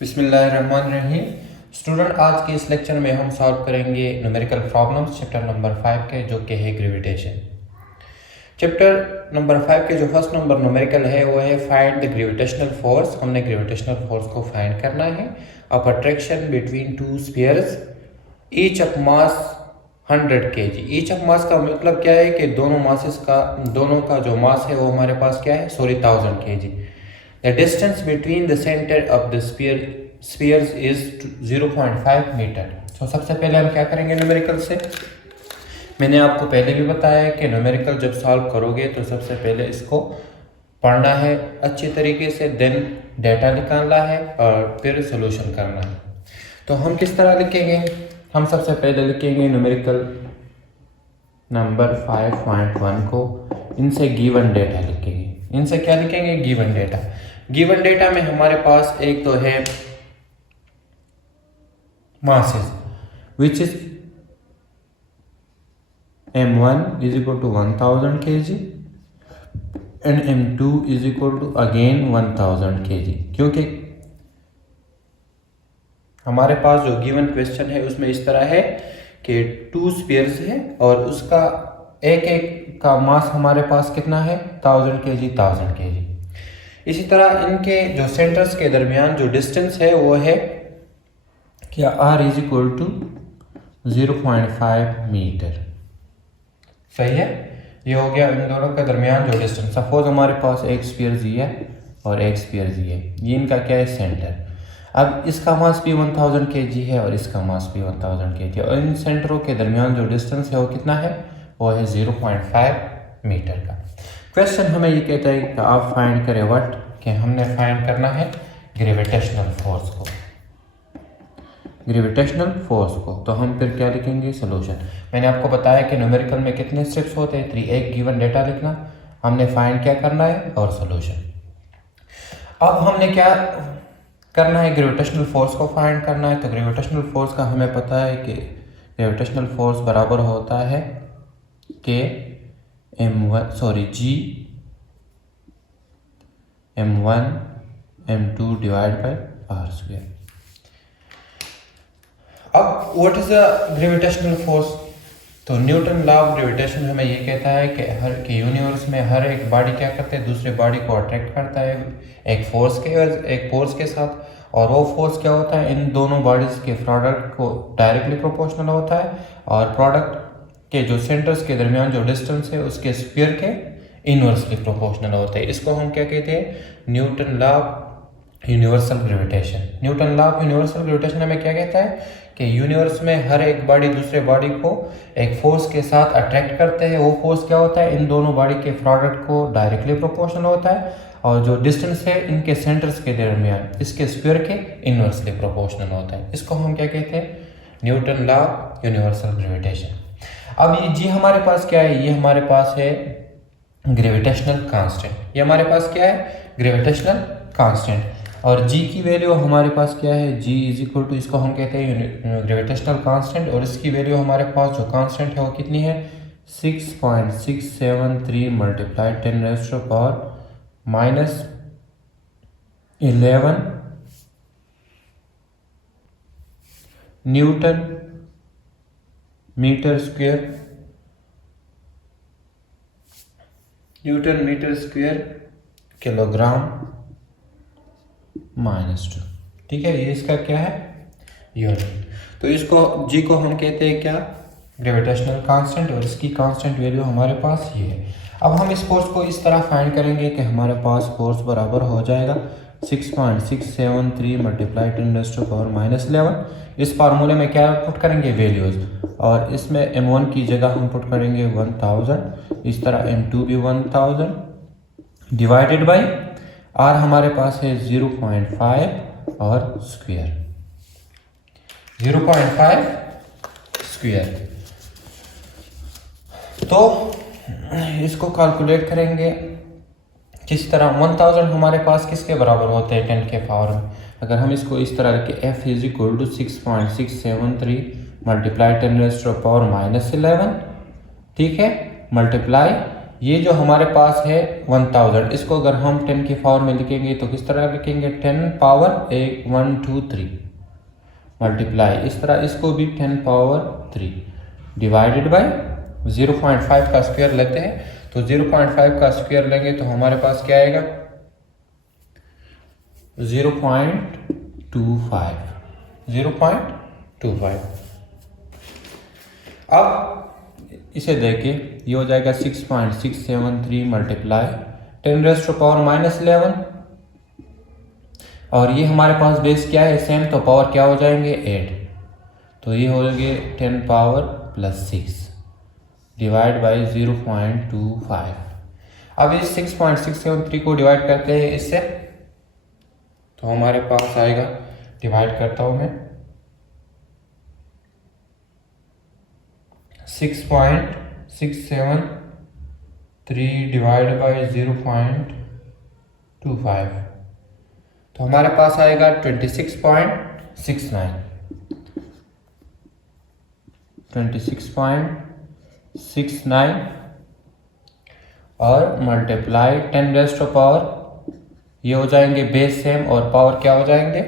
बिस्मिल्लाहिर्रहमानिर्रहीम। स्टूडेंट, आज के इस लेक्चर में हम सॉल्व करेंगे न्यूमेरिकल प्रॉब्लम्स चैप्टर नंबर 5 के, जो कि है ग्रेविटेशन। चैप्टर नंबर 5 के जो फर्स्ट नंबर न्यूमेरिकल है वो है फाइंड द ग्रेविटेशनल फोर्स। हमने ग्रेविटेशनल फोर्स को फाइंड करना है of attraction between two spheres each of mass 100 kg। Each of mass का मतलब क्या है कि दोनों का जो मास है वो हमारे पास क्या है, 1000 kg। The distance between the center of the spheres is 0.5 metre. तो सबसे पहले हम क्या करेंगे न्यूमेरिकल से। मैंने आपको पहले भी बताया है कि न्यूमेरिकल जब सॉल्व करोगे तो सबसे पहले इसको पढ़ना है अच्छी तरीके से, देन डेटा निकालना है और फिर सोल्यूशन करना है। तो हम किस तरह लिखेंगे? हम सबसे पहले लिखेंगे न्यूमेरिकल नंबर 5.1 को इनसे गिवन डेटा लिखेंगे। इनसे क्या लिखेंगे? Given data. गिवन डेटा में हमारे पास एक तो है masses which is m1 is equal to 1000 kg and m2 is equal to again 1000 kg। क्योंकि हमारे पास जो गिवन क्वेश्चन है उसमें इस तरह है कि 2 स्फीयर्स है और उसका एक एक का मास हमारे पास कितना है, 1000 kg। इसी तरह इनके जो सेंटर्स के दरमियान जो डिस्टेंस है वो है क्या, r is equal to 0.5 metre. सही है, ये हो गया इन दोनों के दरमियान जो डिस्टेंस। सपोज हमारे पास एक स्फीयर जी है और एक स्फीयर जी है, ये इनका क्या है, सेंटर। अब इसका मास भी 1000 kg है और इसका मास भी 1000 kg है और इन सेंटरों के दरमियान जो डिस्टेंस है वो कितना है, वो है 0.5 मीटर का। क्वेश्चन हमें ये कहता है कि आप फाइंड करें व्हाट, कि हमने फाइंड करना है ग्रेविटेशनल फोर्स को। ग्रेविटेशनल फोर्स को तो हम फिर क्या लिखेंगे, सोल्यूशन। मैंने आपको बताया कि न्यूमेरिकल में कितने स्टेप्स होते हैं, 3। एक गिवन डेटा लिखना, हमने फाइंड क्या करना है, और सोल्यूशन। अब हमने क्या करना है, ग्रेविटेशनल फोर्स को फाइंड करना है। तो ग्रेविटेशनल फोर्स का हमें पता है कि ग्रेविटेशनल फोर्स बराबर होता है G m1 m2 divide by r square. अब what is the gravitational force? तो न्यूटन लॉ ऑफ ग्रेविटेशन हमें ये कहता है कि यूनिवर्स में हर एक बॉडी क्या करते हैं, दूसरे बॉडी को अट्रैक्ट करता है एक फोर्स के साथ। और वो फोर्स क्या होता है, इन दोनों बॉडीज के प्रोडक्ट को डायरेक्टली प्रोपोर्शनल होता है और प्रोडक्ट के जो सेंटर्स के दरमियान जो डिस्टेंस है उसके स्फीयर के इनवर्सली प्रोपोर्शनल होता है। इसको हम क्या कहते हैं, Newton law of universal gravitation. Newton law of universal gravitation हमें क्या कहता है कि यूनिवर्स में हर एक बॉडी दूसरे बॉडी को एक फोर्स के साथ अट्रैक्ट करते हैं। वो फोर्स क्या होता है, इन दोनों बॉडी के प्रोडक्ट को डायरेक्टली प्रोपोर्शनल होता है और जो डिस्टेंस है इनके सेंटर्स के दरमियान इसके स्फीयर के इनवर्सली प्रोपोर्शनल होता है। इसको हम क्या कहते हैं, Newton law of universal gravitation. अब ये जी हमारे पास क्या है, ये हमारे पास है ग्रेविटेशनल कांस्टेंट। ये हमारे पास क्या है, ग्रेविटेशनल कांस्टेंट। और जी की वैल्यू हमारे पास क्या है, जी इज इक्वल टू, इसको हम कहते हैं ग्रेविटेशनल कांस्टेंट। और इसकी वैल्यू हमारे पास जो कांस्टेंट है वो कितनी है, 6.673 multiply 10⁻⁻11 newton metre square kilogram -2। ठीक है, ये इसका क्या है, यूनिट। तो इसको जी को हम कहते हैं क्या, ग्रेविटेशनल कांस्टेंट, और इसकी कांस्टेंट वैल्यू हमारे पास ये है। अब हम इस फोर्स को इस तरह फाइंड करेंगे कि हमारे पास फोर्स बराबर हो जाएगा 6.673 मल्टीप्लाई 10⁻⁻11। इस फार्मूले में क्या पुट करेंगे, वैल्यूज, और इसमें m1 की जगह हम पुट करेंगे 1000। इस तरह m2 भी 1000 डिवाइडेड बाई r हमारे पास है 0.5 और स्क्वायर 0.5 स्क्वायर। तो इसको कैलकुलेट करेंगे किस तरह। 1000 हमारे पास किसके बराबर होते हैं, 10 के पावर में। अगर हम इसको इस तरह रखें, f is equal to 6.673 multiply 10⁻⁻11, ठीक है, मल्टीप्लाई ये जो हमारे पास है 1000, इसको अगर हम 10 की पावर में लिखेंगे तो किस तरह लिखेंगे, 10 पावर 1 2 3 मल्टीप्लाई, इस तरह इसको भी 10 पावर 3 डिवाइडेड बाय 0.5 का स्क्वायर लेते हैं। तो 0.5 का स्क्वायर लेंगे तो हमारे पास क्या आएगा, 0.25। अब इसे देखिए, ये हो जाएगा 6.673 मल्टीप्लाई 10⁻⁻11, और ये हमारे पास बेस क्या है, सेम, तो पावर क्या हो जाएंगे 8, तो ये हो गए 10 पावर +6 डिवाइड बाई 0.25। अब इस 6.673 को डिवाइड करते हैं इससे, तो हमारे पास आएगा, डिवाइड करता हूं मैं, 6.673 डिवाइड बाई 0.25, तो हमारे पास आएगा 26.69 और मल्टीप्लाई 10⁻, ये हो जाएंगे बेस सेम और पावर क्या हो जाएंगे,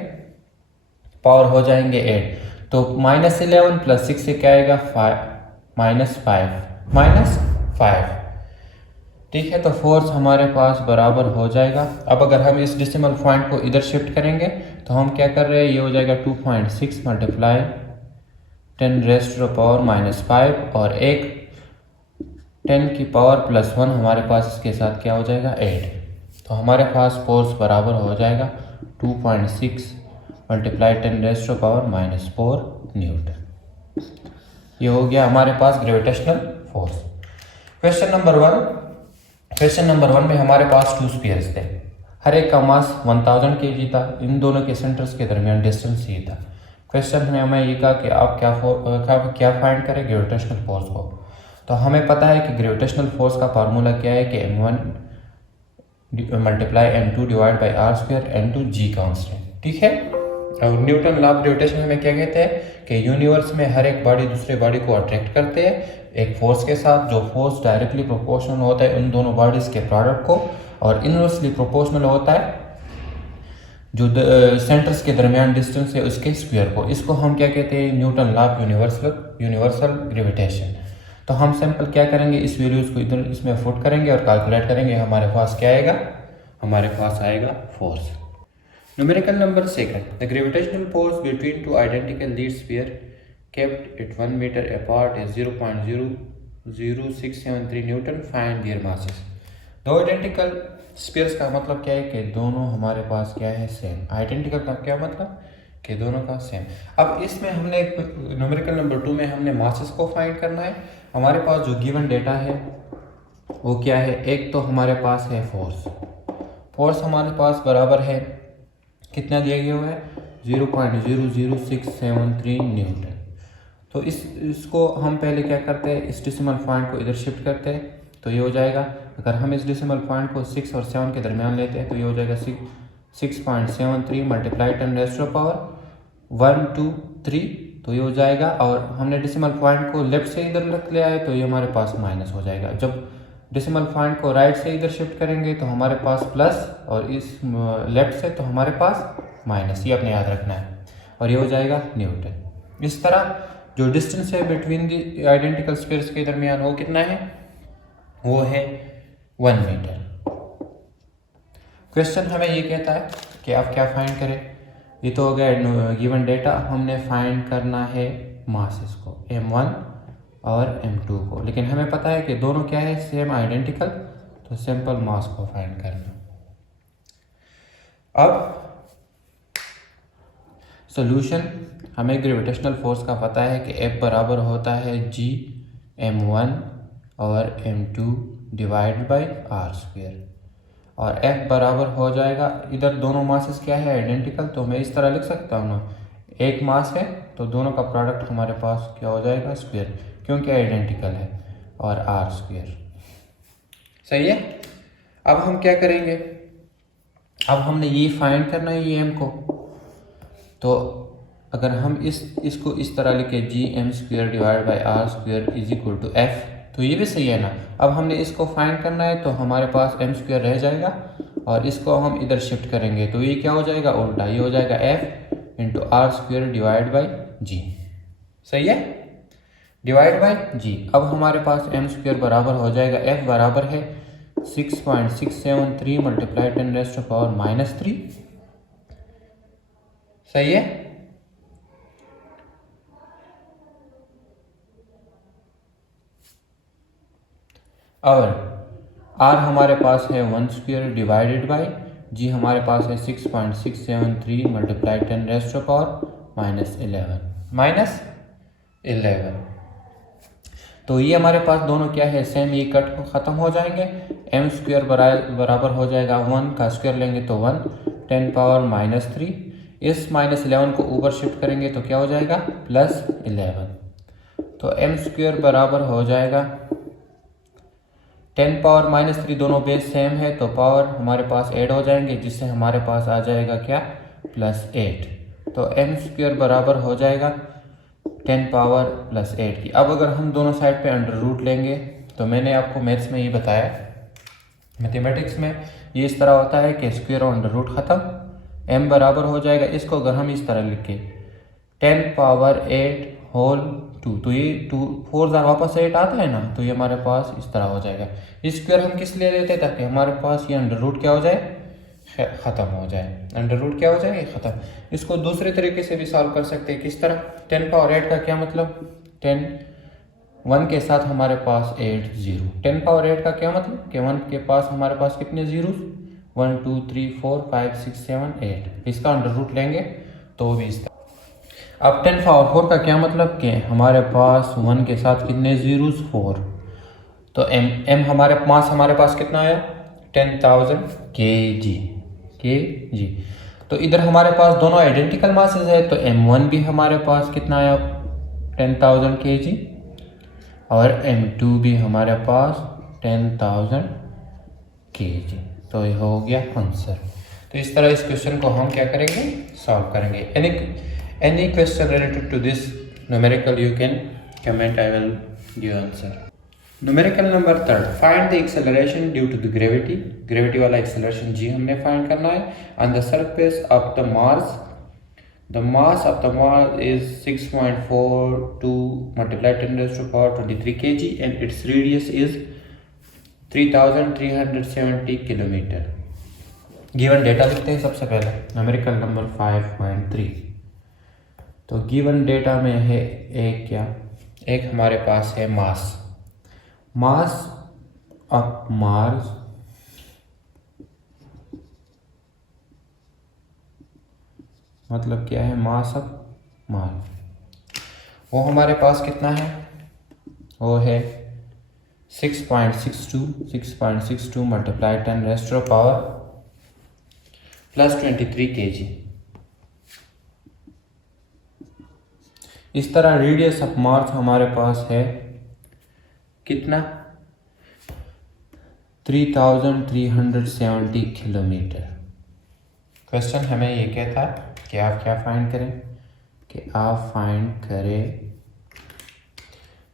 पावर हो जाएंगे 8, तो -11 + 6 से क्या आएगा, -5, ठीक है। तो फोर्स हमारे पास बराबर हो जाएगा। अब अगर हम इस डेसिमल पॉइंट को इधर शिफ्ट करेंगे तो हम क्या कर रहे हैं, ये हो जाएगा 2.6 मल्टीप्लाई 10⁻⁻5 और एक 10 की पावर +1 हमारे पास इसके साथ क्या हो जाएगा 8, तो हमारे पास फोर्स बराबर हो जाएगा 2.6 मल्टीप्लाई 10⁻⁻4 न्यूटन। ये हो गया हमारे पास ग्रेविटेशनल फोर्स। क्वेश्चन नंबर 1 में हमारे पास 2 स्फीयर्स थे, हर एक का मास 1000 kg था, इन दोनों के सेंटर्स के दरमियान डिस्टेंस ये था। क्वेश्चन में हमें ये कहा कि आप क्या फाइंड करें ग्रेविटेशनल फोर्स को। तो हमें पता है कि ग्रेविटेशनल फोर्स का फार्मूला क्या है कि m1 multiply m2 divide by r², m2 g constant, ठीक है। और न्यूटन लॉ ऑफ ग्रेविटेशन हमें क्या कहते हैं कि यूनिवर्स में हर एक बॉडी दूसरे बॉडी को अट्रैक्ट करते हैं एक फोर्स के साथ, जो फोर्स डायरेक्टली प्रोपोर्शनल होता है उन दोनों बॉडीज के प्रोडक्ट को, और इनवर्सली प्रोपोर्शनल होता है जो सेंटर्स के दरमियान डिस्टेंस है उसके स्क्वायर को। इसको हम क्या कहते हैं, Newton law of universal gravitation. तो हम सिंपल क्या करेंगे, इस वैल्यूज को इधर इसमें फुट करेंगे और कैलकुलेट करेंगे, हमारे पास क्या आएगा, हमारे पास आएगा force. Numerical number 2, the gravitational force between two identical lead sphere kept at 1 meter apart is 0.00673 newton, find their masses। दो आइडेंटिकल स्फीयर्स का मतलब क्या है कि दोनों हमारे पास क्या है, सेम। आइडेंटिकल का क्या मतलब कि दोनों का सेम। अब इसमें हमने न्यूमेरिकल नंबर 2 में हमने मासेस को फाइंड करना है। हमारे पास जो गिवन डेटा है वो क्या है, एक तो हमारे पास है फोर्स हमारे पास बराबर है, कितना दिया गया हुआ है, 0.00673 न्यूटन। तो इसको हम पहले क्या करते हैं, इस डेसिमल पॉइंट को इधर शिफ्ट करते हैं, तो ये हो जाएगा, अगर हम इस डेसिमल पॉइंट को 6 और 7 के दरमियान लेते हैं तो ये हो जाएगा 6.73 मल्टीप्लाई 10⁻1 2 3, तो ये हो जाएगा। और हमने डेसिमल पॉइंट को लेफ्ट से इधर रख लिया है तो ये हमारे पास माइनस हो जाएगा। जब डेसिमल पॉइंट को राइट से इधर शिफ्ट करेंगे तो हमारे पास प्लस, और इस लेफ्ट से तो हमारे पास माइनस, ये अपने याद रखना है, और ये हो जाएगा न्यूटन। इस तरह जो डिस्टेंस है बिटवीन द आइडेंटिकल स्फीयर्स के दरमियान वो कितना है, वो है 1 मीटर। क्वेश्चन हमें ये कहता है कि आप क्या फाइंड करें, ये तो हो गया गिवन डेटा, हमने फाइंड करना है मासेस को, m1 और m2 को, लेकिन हमें पता है कि दोनों क्या है, सेम आइडेंटिकल, तो सिंपल मास को फाइंड करना। अब सॉल्यूशन, हमें ग्रेविटेशनल फोर्स का पता है कि F बराबर होता है G m1 और m2 डिवाइड बाई r², और F बराबर हो जाएगा, इधर दोनों मासेस क्या है, आइडेंटिकल, तो मैं इस तरह लिख सकता हूँ ना, एक मास है तो दोनों का प्रोडक्ट हमारे पास क्या हो जाएगा, स्क्वायर, क्योंकि आइडेंटिकल है, और r², सही है। अब हम क्या करेंगे, अब हमने ये फाइंड करना है ये m को, तो अगर हम इसको इस तरह लिखे, g m² divide by r² is equal to f, तो ये भी सही है ना। अब हमने इसको फाइंड करना है तो हमारे पास m स्क्वायर रह जाएगा और इसको हम इधर शिफ्ट करेंगे तो ये क्या हो जाएगा, उल्टा, ये हो जाएगा f into r square divide by g. सही है, डिवाइड बाई जी। अब हमारे पास m स्क्वायर बराबर हो जाएगा, f बराबर है 6.673 मल्टीप्लाई 10 रेज़ टू पावर -3। सही है। और r हमारे पास है 1 स्क्वायर डिवाइडेड बाई जी, हमारे पास है 6.673 मल्टीप्लाई 10 रेज़ टू पावर -11। तो ये हमारे पास दोनों क्या है, सेम, ये कट ख़त्म हो जाएंगे। m स्क्वायर बराबर हो जाएगा 1 का स्क्वायर लेंगे तो 1, 10 पावर -3, इस -11 को ऊपर शिफ्ट करेंगे तो क्या हो जाएगा, +11। तो m स्क्वायर बराबर हो जाएगा 10 पावर -3, दोनों बेस सेम है तो पावर हमारे पास ऐड हो जाएंगे, जिससे हमारे पास आ जाएगा क्या, +8। तो m स्क्वायर बराबर हो जाएगा 10 पावर +8 की। अब अगर हम दोनों साइड पे अंडर रूट लेंगे तो मैंने आपको मैथ्स में ये बताया, मैथमेटिक्स में ये इस तरह होता है कि स्क्वायर और अंडर रूट ख़त्म, m बराबर हो जाएगा, इसको अगर हम इस तरह लिखें 10 पावर 8 होल 2, तो ये 2 4 वापस 8 आता है ना, तो ये हमारे पास इस तरह हो जाएगा। स्क्वायर हम किस लिए लेते हैं, ताकि हमारे पास ये अंडर रूट क्या हो जाए, ख़त्म हो जाए, अंडर रूट क्या हो जाए, ख़त्म। इसको दूसरे तरीके से भी सॉल्व कर सकते हैं, किस तरह, 10 पावर 8 का क्या मतलब, 10 1 के साथ हमारे पास 8 0, 10 पावर 8 का क्या मतलब कि 1 के पास हमारे पास कितने जीरोस, 1 2 3 4 5 6 7 8, इसका अंडर रूट लेंगे तो भी इसका। अब 10 पावर 4 का क्या मतलब कि हमारे पास 1 के साथ कितने जीरोस, 4, तो m हमारे पास कितना आया, 10,000 kg। तो इधर हमारे पास दोनों आइडेंटिकल मासेस है, तो m1 भी हमारे पास कितना आया, 10,000 kg, और m2 भी हमारे पास 10,000 kg। तो ये हो गया आंसर। तो इस तरह इस क्वेश्चन को हम क्या करेंगे, सॉल्व करेंगे। Any question related to this numerical you can comment, I will give answer. Numerical number 3, find the acceleration due to the gravity वाला एक्सेलरेशन जी हमने फाइंड करना है। On the surface of the Mars, the mass of the Mars is 6.42 multiply 10 raise to power 23 kg and its radius is 3370 kilometre. Given data लिखते हैं सबसे पहले, numerical number 5.3। तो given data में है एक हमारे पास है मास ऑफ मार्स मतलब क्या है, मास ऑफ मार्स, वो हमारे पास कितना है, वो है 6.62 multiply 10 raise to power +23 kg। इस तरह रेडियस ऑफ मार्स हमारे पास है कितना, 3370 किलोमीटर। क्वेश्चन हमें ये कहता है कि आप क्या फाइंड करें, कि आप फाइंड करें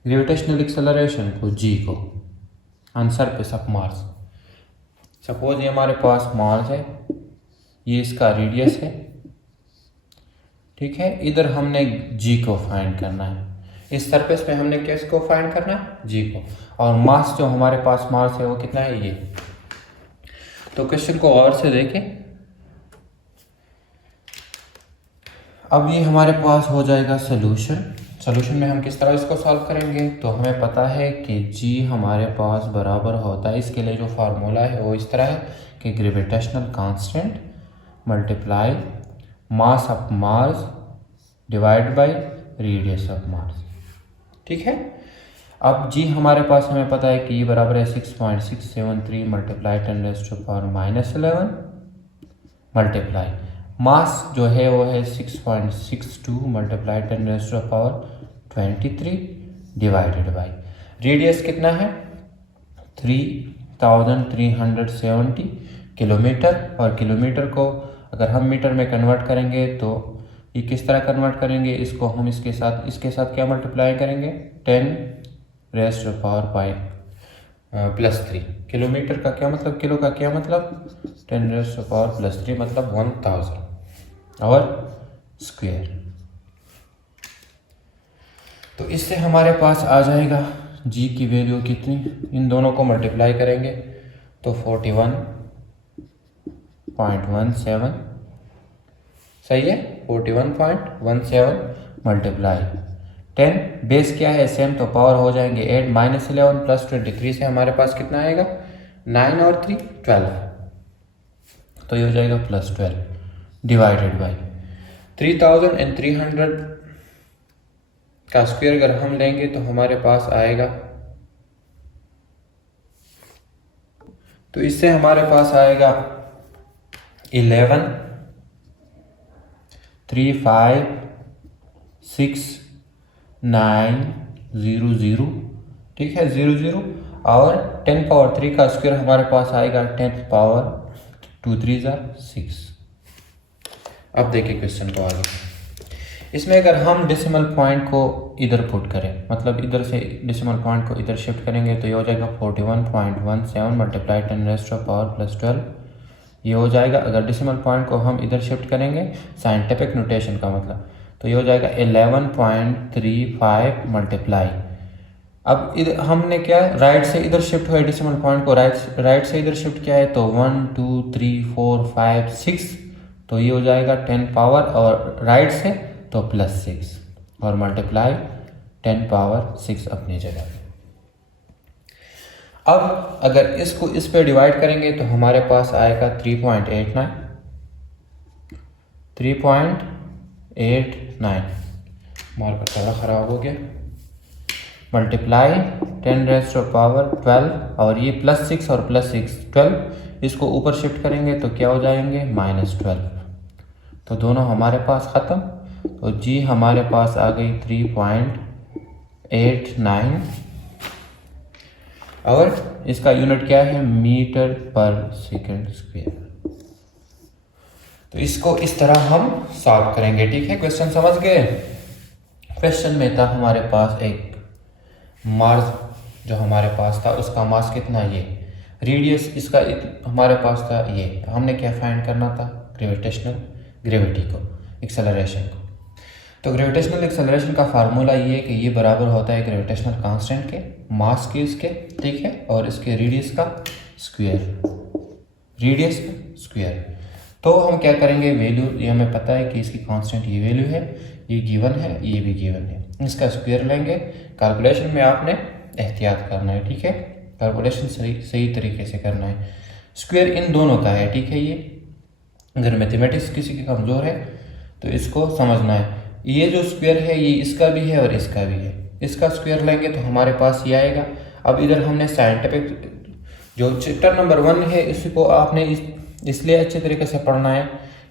ग्रेविटेशनल एक्सेलरेशन को जी को on surface of Mars. Suppose ये हमारे पास मार्स है, ये इसका रेडियस है, ठीक है। इधर हमने जी को फाइंड करना है, इस सरफेस पे हमने किसको फाइंड करना है, जी को, और मास जो हमारे पास मास है वो कितना है, ये। तो क्वेश्चन को और से देखें, अब ये हमारे पास हो जाएगा सोल्यूशन में हम किस तरह इसको सॉल्व करेंगे। तो हमें पता है कि जी हमारे पास बराबर होता है, इसके लिए जो फार्मूला है वो इस तरह है कि gravitational constant multiply mass of Mars divide by radius of Mars, ठीक है। अब जी हमारे पास हमें पता है कि ये बराबर है 6.673 multiply 10 raise to power -11 multiply mass जो है वो है 6.62 multiply 10 raise to power 23 divided by radius कितना है 3370 किलोमीटर, और किलोमीटर को अगर हम मीटर में कन्वर्ट करेंगे तो ये किस तरह कन्वर्ट करेंगे, इसको हम इसके साथ क्या मल्टीप्लाई करेंगे, 10 raise to power by +3। Kilometre का क्या मतलब, किलो का क्या मतलब 10 रेज़ टू पावर +3 मतलब 1000 और स्क्वायर। तो इससे हमारे पास आ जाएगा जी की वैल्यू कितनी, इन दोनों को मल्टीप्लाई करेंगे तो 41.17 सही है। 41.17 मल्टीप्लाई 10, बेस क्या है सेम तो पावर हो जाएंगे 8, -11 + 23 से हमारे पास कितना आएगा 9 और 3 12, तो ये हो जाएगा +12 डिवाइडेड बाई 3300 का स्क्वायर अगर हम लेंगे तो हमारे पास आएगा, तो इससे हमारे पास आएगा 11,356,900 ठीक है 00, और 10 पावर 3 का स्क्वायर हमारे पास आएगा 10 पावर 2 3 6। अब देखिए क्वेश्चन को आगे, इसमें अगर हम डेसिमल पॉइंट को इधर पुट करें, मतलब इधर से डेसिमल पॉइंट को इधर शिफ्ट करेंगे तो ये हो जाएगा 41.17 मल्टीप्लाई 10 रेज़ टू पावर +12 ये हो जाएगा। अगर डेसिमल पॉइंट को हम इधर शिफ्ट करेंगे साइंटिफिक नोटेशन का मतलब, तो ये हो जाएगा 11.35 मल्टीप्लाई, अब इधर हमने क्या राइट से इधर शिफ्ट हुआ डेसिमल पॉइंट को राइट से इधर शिफ्ट किया है तो 1 2 3 4 5 6, तो ये हो जाएगा 10 पावर और राइट से तो +6 और मल्टीप्लाई 10 पावर 6 अपनी जगह। अब अगर इसको इस पे डिवाइड करेंगे तो हमारे पास आएगा 3.89 मार्कर थोड़ा ख़राब हो गया, मल्टीप्लाई 10 रेज़ टू पावर 12 और ये +6 और +6 12, इसको ऊपर शिफ्ट करेंगे तो क्या हो जाएंगे -12, तो दोनों हमारे पास ख़त्म। तो जी हमारे पास आ गई 3.89 और इसका यूनिट क्या है मीटर पर सेकंड स्क्वायर। तो इसको इस तरह हम सॉल्व करेंगे, ठीक है। क्वेश्चन समझ गए। क्वेश्चन में था हमारे पास एक मास, जो हमारे पास था उसका मास कितना, ये रेडियस इसका हमारे पास था, ये हमने क्या फाइंड करना था ग्रेविटी को, एक्सेलरेशन को। तो ग्रेविटेशनल एक्सेलरेशन का फार्मूला ये है कि ये बराबर होता है ग्रेविटेशनल कांस्टेंट के, मास के इसके, ठीक है, और इसके रेडियस का स्क्वायर। तो हम क्या करेंगे, वैल्यू ये हमें पता है कि इसकी कांस्टेंट ये वैल्यू है, ये गिवन है, ये भी गिवन है, इसका स्क्वायर लेंगे। कैलकुलेशन में आपने एहतियात करना है, ठीक है, कैलकुलेशन सही तरीके से करना है। स्क्वायर इन दोनों का है, ठीक है। ये अगर मैथमेटिक्स किसी की कमज़ोर है तो इसको समझना है, ये जो स्क्वायर है ये इसका भी है और इसका भी है, इसका स्क्वायर लेंगे तो हमारे पास ये आएगा। अब इधर हमने साइंटिफिक जो चैप्टर नंबर 1 है इसको आपने इसलिए अच्छे तरीके से पढ़ना है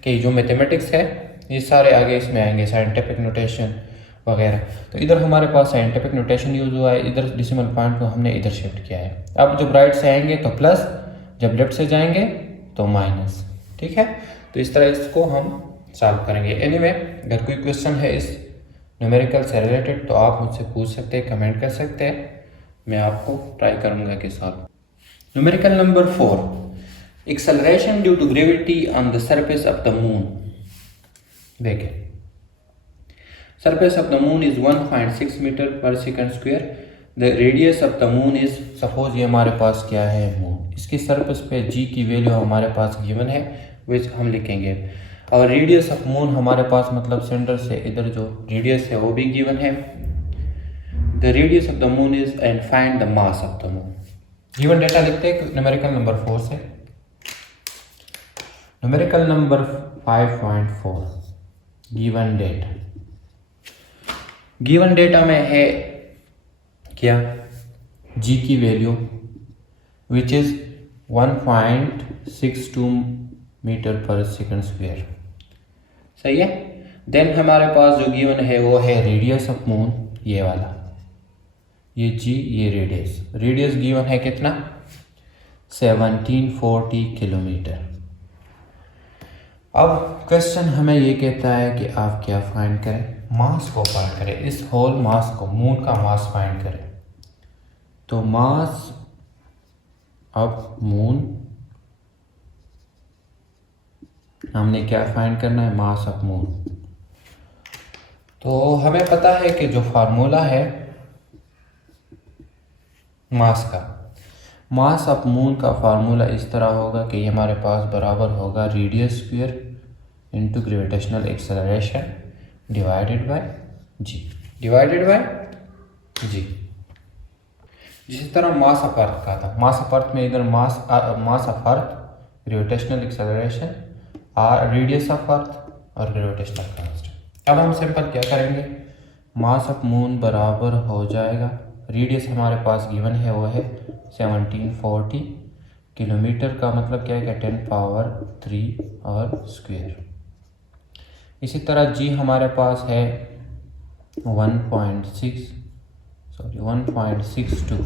कि जो मैथमेटिक्स है ये सारे आगे इसमें आएंगे, साइंटिफिक नोटेशन वगैरह। तो इधर हमारे पास साइंटिफिक नोटेशन यूज़ हुआ है, इधर डेसिमल पॉइंट को हमने इधर शिफ्ट किया है। अब जब राइट से आएंगे तो प्लस, जब लेफ्ट से जाएंगे तो माइनस, ठीक है। तो इस तरह इसको हम सॉल्व करेंगे। एनीवे अगर कोई क्वेश्चन है इस न्यूमेरिकल से रिलेटेड तो आप मुझसे पूछ सकते हैं, कमेंट कर सकते हैं, मैं आपको ट्राई करूंगा कि solve. Numerical number 4, acceleration due to gravity on the surface of the moon. देखें, surface of the moon is 1.6 meter पर second square. The radius of the moon is, suppose ये हमारे पास क्या है मून, इसकी सरफेस पे जी की वैल्यू हमारे पास गिवन है, विच हम लिखेंगे। और रेडियस ऑफ मून हमारे पास मतलब सेंटर से इधर जो रेडियस है वो भी गिवन है। The radius of the moon is and find the mass of the moon. Given data लिखते हैं न्यूमेरिकल नंबर 4 से। न्यूमेरिकल नंबर 5.4 गिवन डेटा में है क्या, जी की वैल्यू विच इज 1.62 मीटर पर सेकंड स्क्वायर, सही है। देन हमारे पास जो गिवन है वो है रेडियस ऑफ मून, ये वाला, ये जी, ये रेडियस गिवन है कितना 1740 किलोमीटर। अब क्वेश्चन हमें ये कहता है कि आप क्या फाइंड करें, मास को फाइंड करें, इस होल मास को, मून का मास फाइंड करें। तो मास ऑफ मून हमने क्या फाइंड करना है, मास ऑफ मून। तो हमें पता है कि जो फार्मूला है मास का, मास ऑफ मून का फार्मूला इस तरह होगा कि ये हमारे पास बराबर होगा radius square into gravitational acceleration divided by g, divided by g. जिस तरह मास ऑफ अर्थ का था, मास ऑफ अर्थ में इधर मास of earth, gravitational acceleration, radius of earth और ग्रेविटेशनल कांस्टेंट। अब हम सिंपल क्या करेंगे, मास ऑफ मून बराबर हो जाएगा, रेडियस हमारे पास गिवन है वो है 1740 किलोमीटर, का मतलब क्या है, 10 पावर 3 और स्क्वायर। इसी तरह जी हमारे पास है 1.62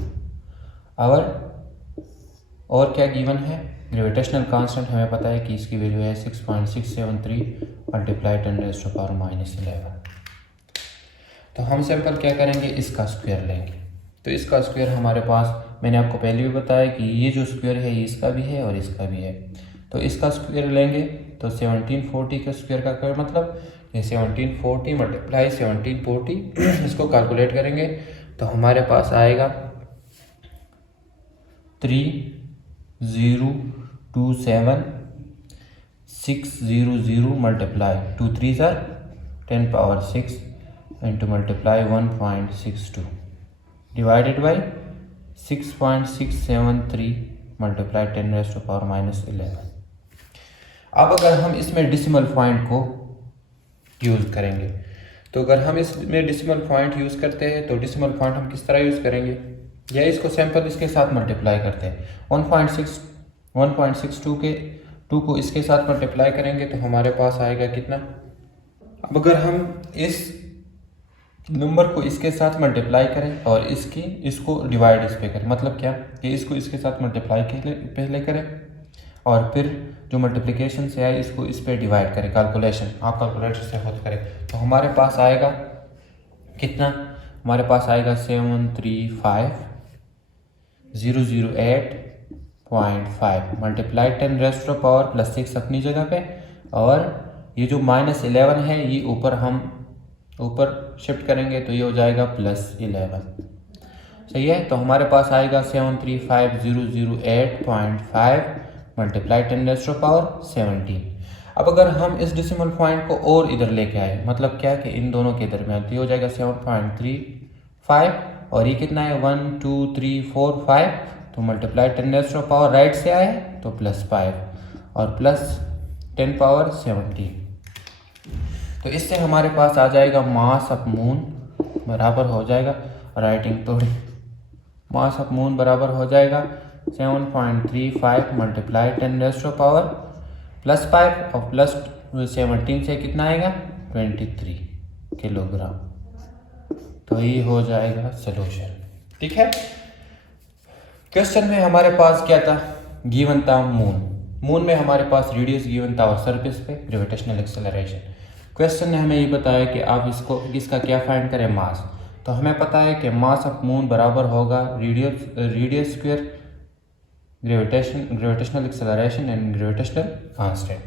और क्या गिवन है, ग्रेविटेशनल कांस्टेंट हमें पता है कि इसकी वैल्यू है 6.673 मल्टीप्लाई 10⁻11। तो हम सिंपल क्या करेंगे, इसका स्क्वायर लेंगे। तो इसका स्क्वायर हमारे पास, मैंने आपको पहले भी बताया कि ये जो स्क्वायर है ये इसका भी है और इसका भी है। तो इसका स्क्वायर लेंगे तो 1740 का स्क्वायर का क्या मतलब, ये 1740 मल्टीप्लाई 1740 इसको कैलकुलेट करेंगे तो हमारे पास आएगा 3027600 multiply 2 3 10 power 6 into multiply 1.62 divided by 6.673 multiply 10⁻11। अब अगर हम इसमें डेसिमल पॉइंट को यूज़ करेंगे, तो अगर हम इसमें डेसिमल पॉइंट यूज़ करते हैं तो डेसिमल पॉइंट हम किस तरह यूज़ करेंगे, या इसको सैंपल इसके साथ मल्टीप्लाई करते हैं। 1.62 के 2 को इसके साथ मल्टीप्लाई करेंगे तो हमारे पास आएगा कितना। अब अगर हम इस नंबर को इसके साथ मल्टीप्लाई करें और इसको डिवाइड इस पे करें, मतलब क्या कि इसको इसके साथ मल्टीप्लाई पहले करें और फिर जो मल्टीप्लिकेशन से आए इसको इस पे डिवाइड करें, कैलकुलेशन आप कैलकुलेटर से खुद करें, तो हमारे पास आएगा कितना, हमारे पास आएगा 735,008.5 मल्टीप्लाई 10⁻⁻6 अपनी जगह पे, और ये जो -11 है ये ऊपर शिफ्ट करेंगे तो ये हो जाएगा +11। सही है, तो हमारे पास आएगा 735,008.5 मल्टीप्लाई 10⁻17। अब अगर हम इस डेसिमल पॉइंट को और इधर लेके आए, मतलब क्या कि इन दोनों के दरमियान, तो ये हो जाएगा 7.35 और ये कितना है 1 2 3 4 5, तो मल्टीप्लाई 10⁻, राइट से आए तो +5 और +10⁻17। तो इससे हमारे पास आ जाएगा मास ऑफ मून बराबर हो जाएगा, राइटिंग तोड़ी, मास ऑफ मून बराबर हो जाएगा 7.35 मल्टीप्लाई 10⁻+5 और +17 से कितना आएगा 23 किलोग्राम। तो ये हो जाएगा सलूशन। ठीक है, क्वेश्चन में हमारे पास क्या था, गिवन था मून में हमारे पास रेडियस गिवन था और सरफेस पे ग्रेविटेशनल एक्सेलरेशन। क्वेश्चन ने हमें ये बताया कि आप इसका क्या फाइंड करें, मास। तो हमें पता है कि मास ऑफ मून बराबर होगा radius square gravitational acceleration and gravitational constant.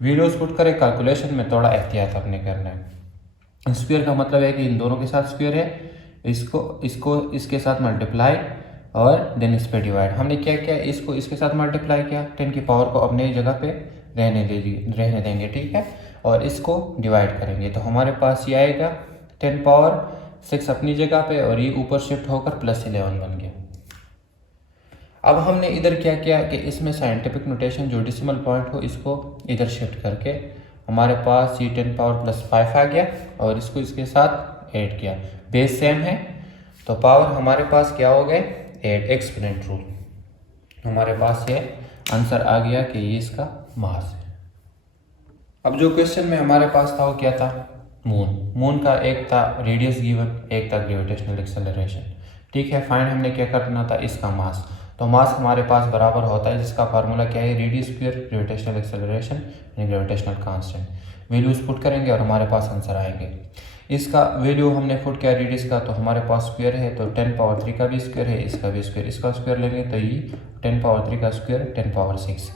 Values put करें, कैलकुलेशन में थोड़ा एहतियात अपने करना है। स्क्वायर का मतलब है कि इन दोनों के साथ स्क्वायर है, इसको इसके साथ मल्टीप्लाई और देन इस पे डिवाइड। हमने क्या किया, इसको इसके साथ मल्टीप्लाई किया, 10 की पावर को अपने जगह पे रहने देंगे, ठीक है, और इसको डिवाइड करेंगे तो हमारे पास ये आएगा 10 पावर 6 अपनी जगह पे और ये ऊपर शिफ्ट होकर +11 बन गया। अब हमने इधर क्या किया कि इसमें साइंटिफिक नोटेशन जो डेसिमल पॉइंट हो इसको इधर शिफ्ट करके हमारे पास ये 10 पावर +5 आ गया और इसको इसके साथ ऐड किया, बेस सेम है तो पावर हमारे पास क्या हो गए 8, एक्सपोनेंट रूल। हमारे पास ये आंसर आ गया कि ये इसका मास है। अब जो क्वेश्चन में हमारे पास था वो क्या था, मून का एक था रेडियस गिवन, एक था ग्रेविटेशनल एक्सेलरेशन। ठीक है, फाइंड हमने क्या करना था, इसका मास। तो मास हमारे पास बराबर होता है, जिसका फार्मूला क्या है, radius square gravitational acceleration and gravitational constant. Values put करेंगे और हमारे पास आंसर आएंगे। इसका वैल्यू हमने फुट किया रेडियस का, तो हमारे पास स्क्वायर है, तो 10 पावर 3 का भी स्क्वायर है, इसका भी स्क्वायर, इसका स्क्वायर लेंगे तो ये 10 पावर 3 का स्क्वायर 10 पावर 6।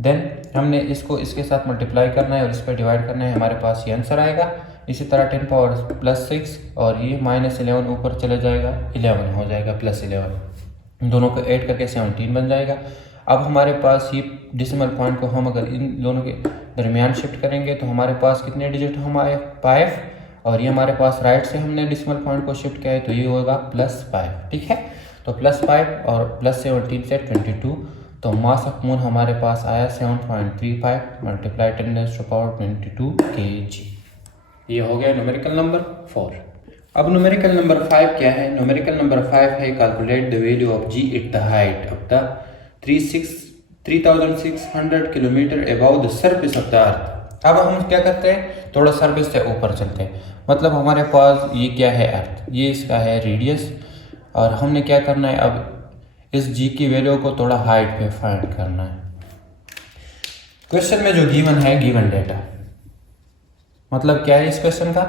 देन हमने इसको इसके साथ मल्टीप्लाई करना है और इस पर डिवाइड करना है, हमारे पास ये आंसर आएगा। इसी तरह 10 पावर प्लस 6 और ये -11 ऊपर चले जाएगा, 11 हो जाएगा प्लस 11, दोनों को ऐड करके 17 बन जाएगा। अब हमारे पास ये डेसिमल पॉइंट को हम अगर इन दोनों के दरमियान शिफ्ट करेंगे तो हमारे पास कितने डिजिट हमारे 5, और ये हमारे पास राइट से हमने डेसिमल पॉइंट को शिफ्ट किया है तो ये होगा +5। ठीक है, तो +5 और +17 से 22, तो मास ऑफ मून हमारे पास आया 7.35 मल्टीप्लाई 10⁻22 kg। ये हो गया न्यूमेरिकल नंबर 4। अब न्यूमेरिकल नंबर 5 क्या है? न्यूमेरिकल नंबर 5 है calculate the value of g at the height of the 3600 kilometre about the surface of the अर्थ। अब हम क्या करते हैं, थोड़ा सरफेस से ऊपर चलते हैं, मतलब हमारे पास ये क्या है अर्थ, ये इसका है रेडियस, और हमने क्या करना है अब इस g की वैल्यू को थोड़ा हाइट पे फाइंड करना है। क्वेश्चन में जो गिवन है, गिवन डेटा, मतलब क्या है इस क्वेश्चन का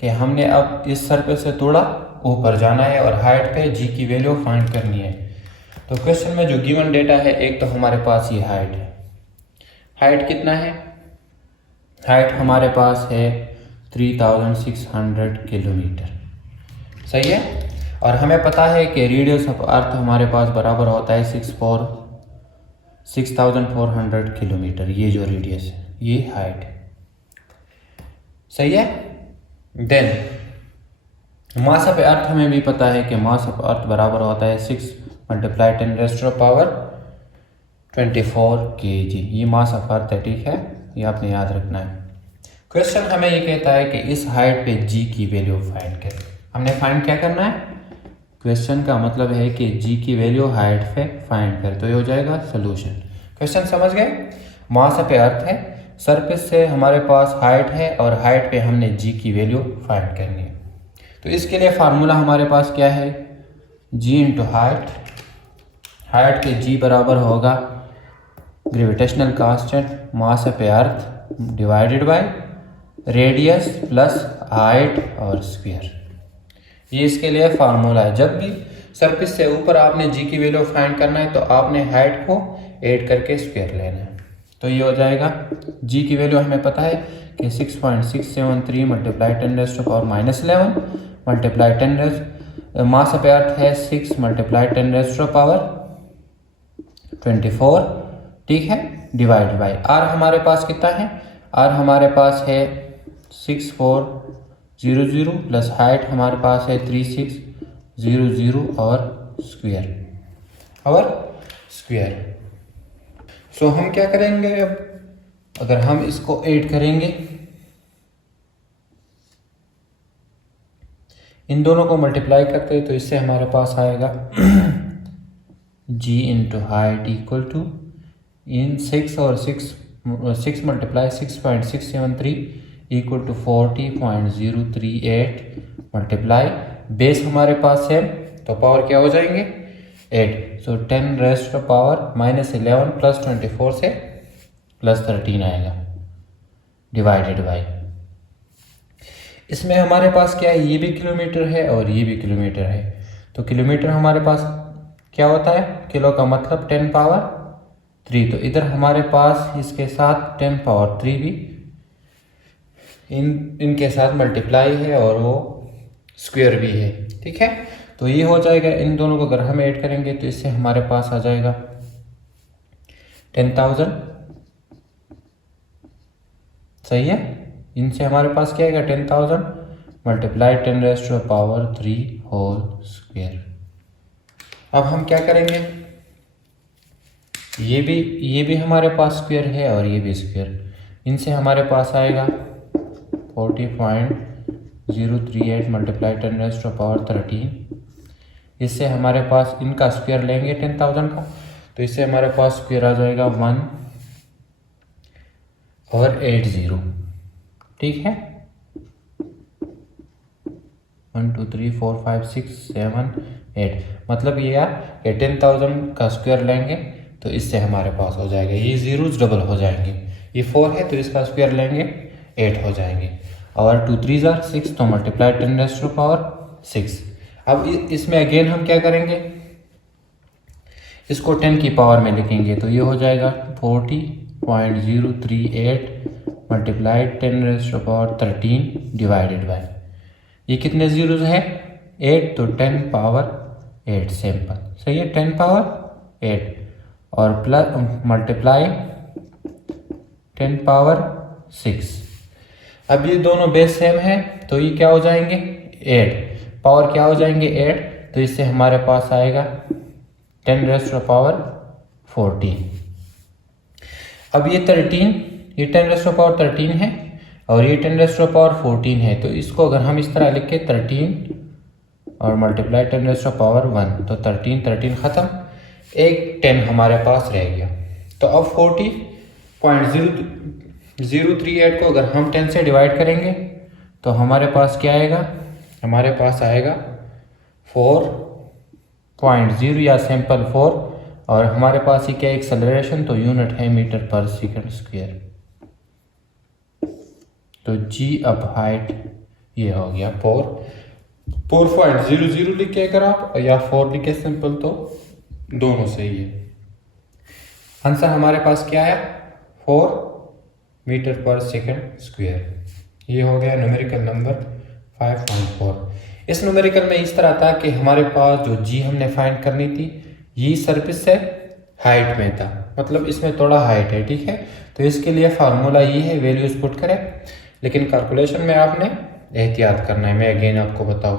कि हमने अब इस सरफेस से थोड़ा ऊपर जाना है और हाइट पे g की वैल्यू फाइंड करनी है। तो क्वेश्चन में जो गिवन डेटा है, एक तो हमारे पास ये हाइट है, हाइट कितना है, हाइट हमारे पास है 3600 किलोमीटर, सही है, और हमें पता है कि रेडियस ऑफ अर्थ हमारे पास बराबर होता है 6400 किलोमीटर, ये जो रेडियस है ये हाइट है, सही है। देन मास ऑफ अर्थ हमें भी पता है कि मास ऑफ अर्थ बराबर होता है 6 मल्टीप्लाई 10⁻24 kg, ये मास ऑफ अर्थ है। ठीक है, ये आपने याद रखना है। क्वेश्चन हमें ये कहता है कि इस हाइट पे g की वैल्यू फाइंड करें। हमने फाइंड क्या करना है, क्वेश्चन का मतलब है कि g की वैल्यू हाइट पे फाइंड करें, तो ये हो जाएगा सोल्यूशन। क्वेश्चन समझ गए? मास ऑफ अर्थ है, सरफेस से हमारे पास हाइट है और हाइट पे हमने g की वैल्यू फाइंड करनी है। तो इसके लिए फार्मूला हमारे पास क्या है, g इंटू हाइट, हाइट के g बराबर होगा gravitational constant mass of earth divided by radius plus height और स्क्वायर, ये इसके लिए फार्मूला है। जब भी सरफेस से ऊपर आपने g की वैल्यू फाइंड करना है तो आपने हाइट को ऐड करके स्क्वायर लेना है, तो ये हो जाएगा g की वैल्यू हमें पता है कि 6.673 मल्टीप्लाई 10⁻11 मल्टीप्लाई 10 मास ऑफ अर्थ है 6 मल्टीप्लाई 10⁻24, ठीक है, डिवाइड बाय r हमारे पास कितना है, r हमारे पास है 6400 प्लस हाइट हमारे पास है 3600 और स्क्वायर। सो हम क्या करेंगे अब, अगर हम इसको ऐड करेंगे, इन दोनों को मल्टीप्लाई करते हैं तो इससे हमारे पास आएगा g into height equal to in 6 और 6 multiply 6.673 equal to 40.038 multiply base हमारे पास है तो पावर क्या हो जाएंगे 8, सो 10⁻11 प्लस 24 से प्लस 13 आएगा डिवाइडेड बाई, इसमें हमारे पास क्या है, ये भी किलोमीटर है और ये भी किलोमीटर है, तो किलोमीटर हमारे पास क्या होता है, किलो का मतलब 10 पावर 3, तो इधर हमारे पास इसके साथ 10 पावर 3 भी इनके साथ मल्टीप्लाई है और वो स्क्वायर भी है, ठीक है। तो ये हो जाएगा, इन दोनों को अगर हम ऐड करेंगे तो इससे हमारे पास आ जाएगा 10,000, सही है, इनसे हमारे पास क्या आएगा 10,000 मल्टीप्लाई 10⁻³ होल स्क्वायर। अब हम क्या करेंगे, ये भी हमारे पास स्क्वायर है और ये भी स्क्वायर, इनसे हमारे पास आएगा 40.038 मल्टीप्लाई 10⁻13, इससे हमारे पास इनका स्क्वायर लेंगे 10,000 का, तो इससे हमारे पास स्क्वायर आ जाएगा 1 और 80, ठीक है, 1 2 3 4 5 6 7 8, मतलब ये यार 10,000 का स्क्वायर लेंगे तो इससे हमारे पास हो जाएगा, ये जीरोस डबल हो जाएंगे, ये 4 है तो इसका स्क्वायर लेंगे 8 हो जाएंगे। और 2 3 ज़ार 6, तो मल्टीप्लाई 10 रेज़ टू पावर 6। अब इसमें अगेन हम क्या करेंगे, इसको 10 की पावर में लिखेंगे, तो ये हो जाएगा 40.038 multiply 10 raise to power 13 divided by, ये कितने जीरोज है 8, तो 10 पावर 8 सिंपल, सही है 10 पावर 8 और प्लस मल्टीप्लाई 10 पावर 6। अब ये दोनों बेस सेम है तो ये क्या हो जाएंगे 8, पावर क्या हो जाएंगे 8, तो इससे हमारे पास आएगा 10 रेज़ टू पावर 14। अब ये 13, ये 10 रेज़ टू पावर 13 है और ये 10 रेज़ टू पावर 14 है, तो इसको अगर हम इस तरह लिखें 13 और मल्टीप्लाई 10 रेज़ टू पावर 1, तो 13 ख़त्म, एक 10 हमारे पास रह गया। तो अब 40.038 को अगर हम 10 से डिवाइड करेंगे तो हमारे पास क्या आएगा, हमारे पास आएगा 4.0 या सिंपल 4, और हमारे पास ये क्या एक्सेलरेशन, तो यूनिट है मीटर पर सेकंड स्क्वायर, तो जी अब हाइट ये हो गया 4.00 लिखे अगर आप, या 4 लिखे सिंपल, तो दोनों सही है। आंसर हमारे पास क्या है 4 मीटर पर सेकंड स्क्वायर। ये हो गया न्यूमेरिकल नंबर 5.4। इस न्यूमेरिकल में इस तरह था कि हमारे पास जो जी हमने फाइंड करनी थी ये सरफेस से हाइट में था, मतलब इसमें थोड़ा हाइट है, ठीक है, तो इसके लिए फार्मूला ये है, वैल्यूज पुट करें, लेकिन कैलकुलेशन में आपने एहतियात करना है। मैं अगेन आपको बताऊँ,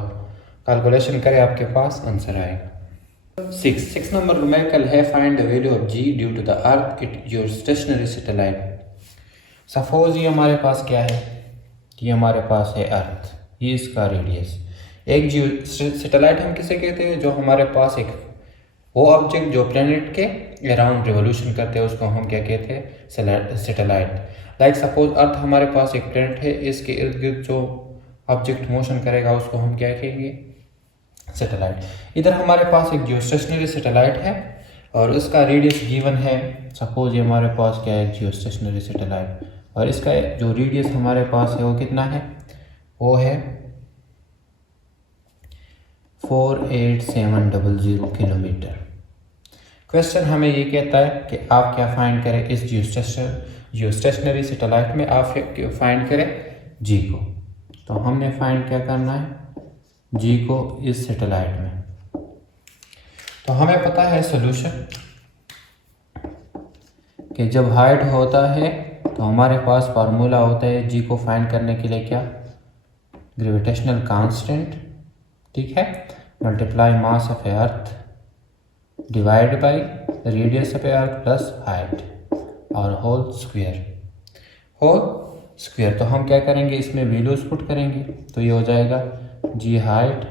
कैलकुलेशन करें आपके पास आंसर आएगा। 6 नंबर न्यूमेरिकल है, find the value of g due to the earth it your stationary satellite. Suppose ये हमारे पास क्या है, ये हमारे पास है अर्थ, ये इसका रेडियस, एक जियो सैटेलाइट हम किसे कहते हैं, जो हमारे पास एक वो ऑब्जेक्ट जो प्लेनेट के अराउंड रिवोल्यूशन करते हैं उसको हम क्या कहते हैं सैटेलाइट। लाइक सपोज अर्थ हमारे पास एक प्लेनेट है, इसके इर्द गिर्द जो ऑब्जेक्ट मोशन करेगा उसको हम क्या कहेंगे सैटेलाइट। इधर हमारे पास एक जियोस्टेशनरी सैटेलाइट है और उसका रेडियस गिवन है, सपोज ये हमारे पास क्या है जियोस्टेशनरी सैटेलाइट, और इसका जो रेडियस हमारे पास है वो कितना है, वो है 48700 किलोमीटर। क्वेश्चन हमें ये कहता है कि आप क्या फाइंड करें इस जियोस्टेशनरी सैटेलाइट में, आप फाइंड करें जी को। तो हमने फाइंड क्या करना है जी को इस सैटेलाइट में। तो हमें पता है सॉल्यूशन कि जब हाइट होता है तो हमारे पास फार्मूला होता है जी को फाइंड करने के लिए क्या, ग्रेविटेशनल कांस्टेंट, ठीक है, multiply mass of earth divide by radius of earth plus height और होल स्क्वायर। तो हम क्या करेंगे इसमें वैल्यूज पुट करेंगे, तो ये हो जाएगा जी हाइट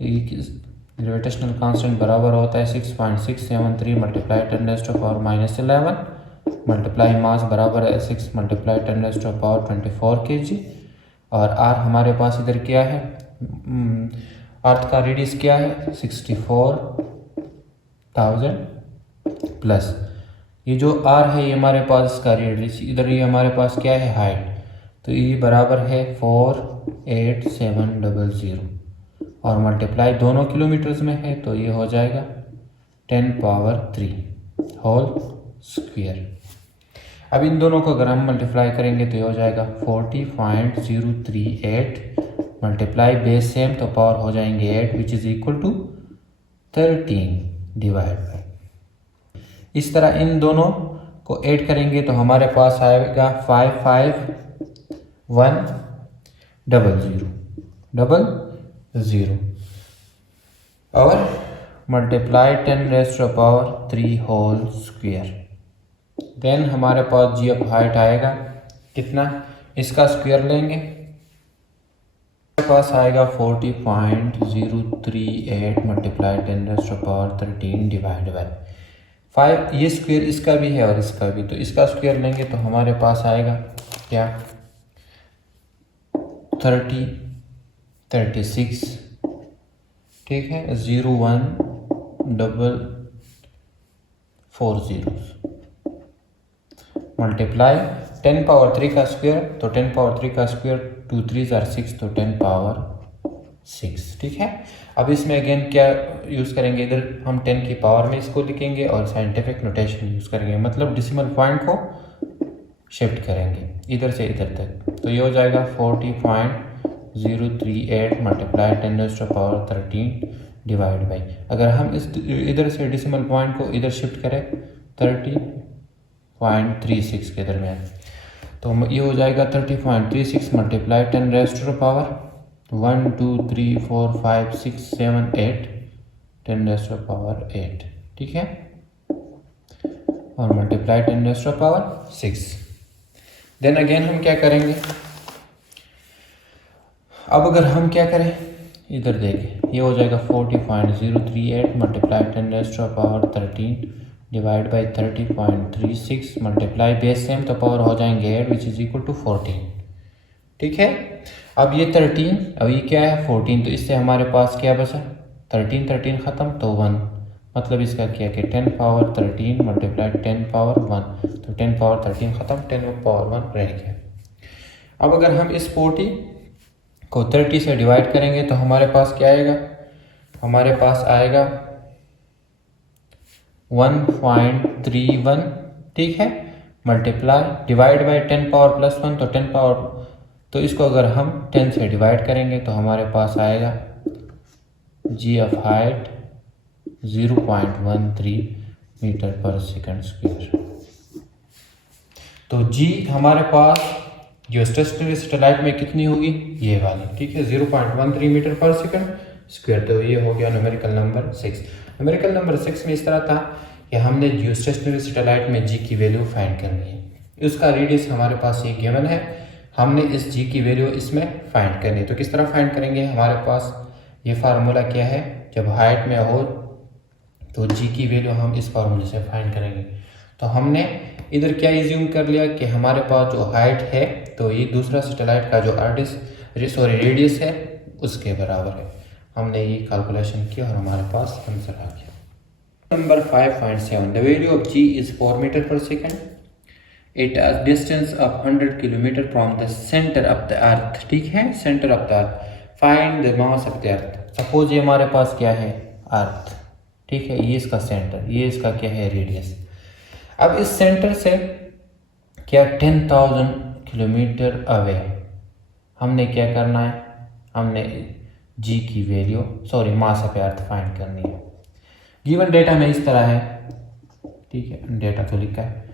ग्रेविटेशनल कांस्टेंट बराबर होता है 6.673 multiply 10 raise to power -11 multiply mass बराबर है 6 multiply 10 raise to power 24 kg, और आर हमारे पास इधर क्या है, अर्थ का रेडियस क्या है 64,000 प्लस ये जो आर है ये हमारे पास इसका रेडियस, इधर ये हमारे पास क्या है हाइट, तो ये बराबर है 48700 और मल्टीप्लाई दोनों किलोमीटर्स में है, तो ये हो जाएगा 10 पावर 3 होल स्क्वायर। अब इन दोनों को अगर हम मल्टीप्लाई करेंगे तो ये हो जाएगा 40.038 मल्टीप्लाई बेस सेम तो पावर हो जाएंगे 8 which is equal to 13 divide by. इस तरह इन दोनों को ऐड करेंगे तो हमारे पास आएगा 55,100 और multiply 10 raise to power 3 whole square. Then हमारे पास जी ऑफ हाइट आएगा कितना, इसका स्क्वायर लेंगे, हमारे पास आएगा 40.038 multiply 10 raise to power 13 divide by 5। ये स्क्वायर इसका भी है और इसका भी, तो इसका स्क्वायर लेंगे तो हमारे पास आएगा क्या 36, ठीक है, 01440 मल्टीप्लाई 10 पावर 3 का स्क्वायर, तो 10 पावर 3 का स्क्वायर 2 3 are 6 तो 10 पावर 6, ठीक है। अब इसमें अगेन क्या यूज़ करेंगे, इधर हम 10 की पावर में इसको लिखेंगे और साइंटिफिक नोटेशन यूज़ करेंगे, मतलब डिसिमल पॉइंट को शिफ्ट करेंगे इधर से इधर तक। तो ये हो जाएगा 40.038 मल्टीप्लाई 10⁻13 डिवाइड बाई, अगर हम इस इधर से डिसिमल पॉइंट को इधर शिफ्ट करें 30.36 के दरमियान, तो ये हो जाएगा 30.36 मल्टीप्लाई 10⁻1 2 3 4 5 6 7 8 10⁻8, ठीक है, और मल्टीप्लाई 10⁻6। देन अगेन हम क्या करेंगे, अब अगर हम क्या करें, इधर देखें, ये हो जाएगा 40.038 multiply 10⁻13 divide by 30.36 multiply base same तो पावर हो जाएंगे 8 विच इज इक्वल टू 14, ठीक है। अब ये 13, अब ये क्या है 14, तो इससे हमारे पास क्या बचा 13 ख़त्म तो 1, मतलब इसका क्या कि 10 पावर 13 मल्टीप्लाई 10 पावर 1, तो 10 पावर 13 ख़त्म, 10 पावर 1 रह गया। अब अगर हम इस 40 को 30 से डिवाइड करेंगे तो हमारे पास क्या आएगा, हमारे पास आएगा 1.31, ठीक है, multiply divide by 10 power plus 1 तो 10 पावर, तो इसको अगर हम 10 से डिवाइड करेंगे तो हमारे पास आएगा जी ऑफ हाइट 0.13 मीटर पर सेकंड स्क्वायर। तो जी हमारे पास जियोस्टेशनरी सैटेलाइट में कितनी होगी, ये वाली, ठीक है, 0.13 मीटर पर सेकंड स्क्वायर। तो ये हो गया न्यूमेरिकल नंबर 6। न्यूमेरिकल नंबर 6 में इस तरह था कि हमने जियोस्टेशनरी सैटेलाइट में जी की वैल्यू फाइंड करनी है, उसका रेडियस हमारे पास ये गिवन है, हमने इस जी की वैल्यू इसमें फाइंड करनी है। तो किस तरह फाइंड करेंगे, हमारे पास ये फार्मूला क्या है, जब हाइट में हो तो जी की वैल्यू हम इस फार्मूले से फाइंड करेंगे। तो हमने इधर क्या एज्यूम कर लिया कि हमारे पास जो हाइट है तो ये दूसरा सैटेलाइट का जो रेडियस है उसके बराबर है। हमने ये कैलकुलेशन किया और हमारे पास आंसर आ गया। Number 5.7, the value of g is 4 meter पर second, it a distance of 100 kilometer from the centre of the earth, ठीक है, centre of the earth, find the mass of the earth. Suppose ये हमारे पास क्या है अर्थ, ठीक है, ये इसका सेंटर, ये इसका क्या है रेडियस। अब इस सेंटर से क्या 10,000 किलोमीटर अवे हमने क्या करना है, हमने जी की value mass of earth find करनी है। गिवन डेटा में इस तरह है, ठीक है, डेटा तो लिखा है,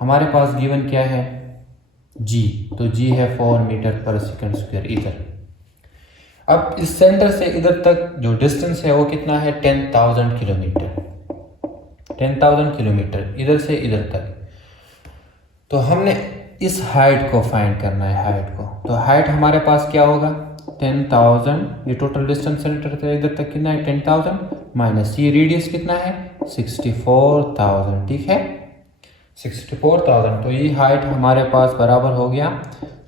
हमारे पास गिवन क्या है जी, तो जी है 4 मीटर पर सेकंड स्क्वायर इधर। अब इस सेंटर से इधर तक जो डिस्टेंस है वो कितना है 10,000 किलोमीटर, 10,000 किलोमीटर इधर से इधर तक। तो हमने इस हाइट को फाइंड करना है, हाइट को, तो हाइट हमारे पास क्या होगा 10,000, ये टोटल डिस्टेंस सेंटर से इधर तक कितना है 10,000 माइनस ये रेडियस कितना है 64,000, ठीक है, 64,000। तो ये हाइट हमारे पास बराबर हो गया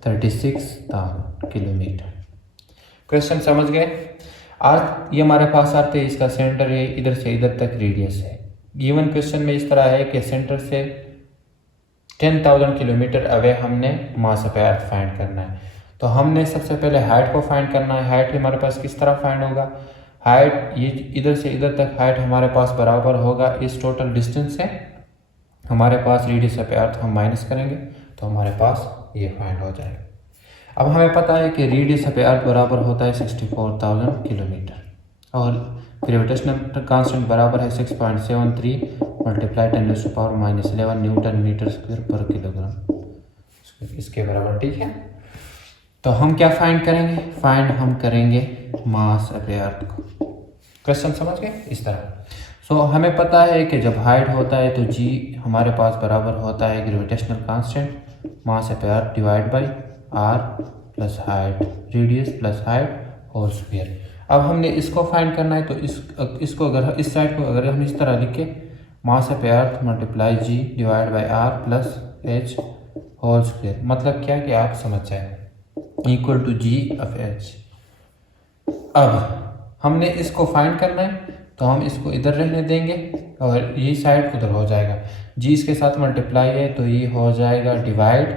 36,000 किलोमीटर। क्वेश्चन समझ गए। अर्थ ये हमारे पास अर्थ है, इसका सेंटर है, इधर से इधर तक रेडियस है। गिवन क्वेश्चन में इस तरह है कि सेंटर से 10,000 किलोमीटर अवे हमने मास ऑफ अर्थ फाइंड करना है। तो हमने सबसे पहले हाइट को फाइंड करना है। हाइट हमारे पास किस तरह फाइंड होगा, हाइट ये इधर से इधर तक हाइट हमारे पास बराबर होगा इस टोटल डिस्टेंस से, हमारे पास रेडियस ऑफ अर्थ हम माइनस करेंगे तो हमारे पास ये फाइंड हो जाएगा। अब हमें पता है कि रेडियस ऑफ अर्थ बराबर होता है 64,000 किलोमीटर और ग्रेविटेशनल कांस्टेंट बराबर है 6.73 मल्टीप्लाई 10⁻⁻11 न्यूटन मीटर स्क्वायर पर किलोग्राम इसके बराबर, ठीक है। तो हम क्या फाइंड करेंगे, फाइंड हम करेंगे मास ऑफ अर्थ को। क्वेश्चन समझ गए इस तरह। हमें पता है कि जब हाइट होता है तो जी हमारे पास बराबर होता है gravitational constant mass of earth divide by r plus height, radius plus height whole square. अब हमने इसको फाइंड करना है, तो इसको अगर इस साइड को अगर हम इस तरह लिखे mass of earth multiply g divide by r plus h whole square, मतलब क्या कि आप समझ जाए equal to g of h. अब हमने इसको फाइंड करना है तो हम इसको इधर रहने देंगे और ये साइड उधर हो जाएगा, जी इसके साथ मल्टीप्लाई है तो ये हो जाएगा डिवाइड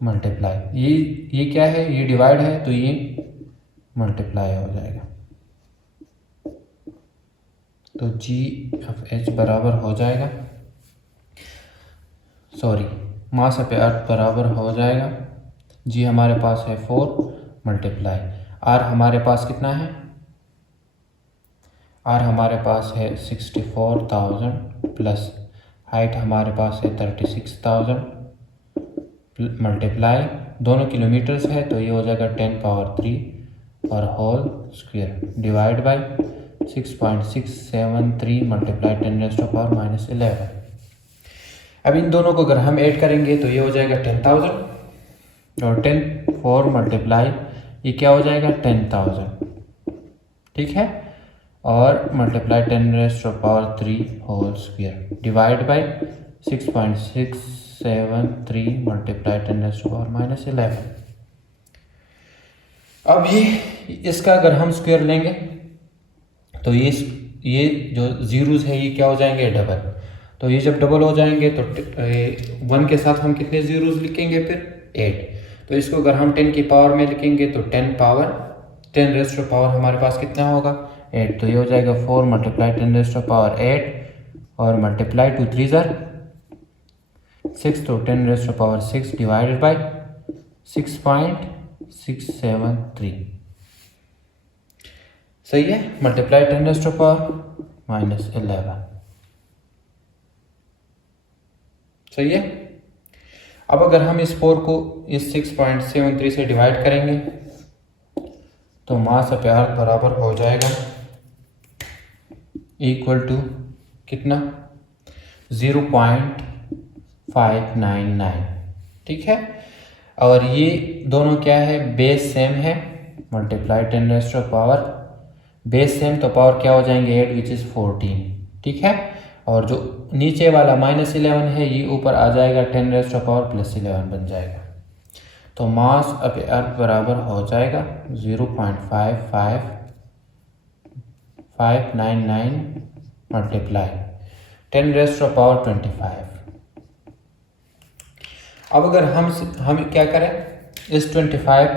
मल्टीप्लाई, ये क्या है, ये डिवाइड है तो ये मल्टीप्लाई हो जाएगा। तो G(H) बराबर हो जाएगा, सॉरी मास ऑफ अर्थ बराबर हो जाएगा, G हमारे पास है 4 मल्टीप्लाई R हमारे पास कितना है, R हमारे पास है 64,000 प्लस हाइट हमारे पास है 36,000 मल्टीप्लाई दोनों किलोमीटर्स है तो ये हो जाएगा 10 पावर 3 और whole square divide by 6.673 multiply 10⁻⁻11। अब इन दोनों को अगर हम ऐड करेंगे तो ये हो जाएगा 10,000 और 10 4 मल्टीप्लाई ये क्या हो जाएगा 10,000, ठीक है, और multiply 10⁻³ whole square divide by 6.673 multiply 10⁻⁻11। अब इसका अगर हम स्क्वायर लेंगे तो ये जो जीरोस है ये क्या हो जाएंगे डबल, तो ये जब डबल हो जाएंगे तो 1 के साथ हम कितने जीरोस लिखेंगे फिर 8, तो इसको अगर हम 10 की पावर में लिखेंगे तो 10⁻⁻⁸ हमारे पास कितना होगा 8, तो ये हो जाएगा 4 मल्टीप्लाई 10⁻⁸ और मल्टीप्लाई 2 3 6 तो 10⁻⁶ डिवाइडेड बाय 6.673, सही है, मल्टीप्लाई 10⁻⁻11, सही है। अब अगर हम इस 4 को इस 6.73 से डिवाइड करेंगे तो मास ऑफ अर्थ बराबर हो जाएगा इक्वल टू कितना 0.599, ठीक है, और ये दोनों क्या है बेस सेम है, मल्टीप्लाई 10⁻⁻, बेस सेम तो पावर क्या हो जाएंगे 8 विच इज़ 14, ठीक है, और जो नीचे वाला -11 है ये ऊपर आ जाएगा 10⁻⁻+11 बन जाएगा, तो मास ऑफ अर्थ बराबर हो जाएगा 0.55599 मल्टीप्लाई 10⁻25। अब अगर हम क्या करें इस 25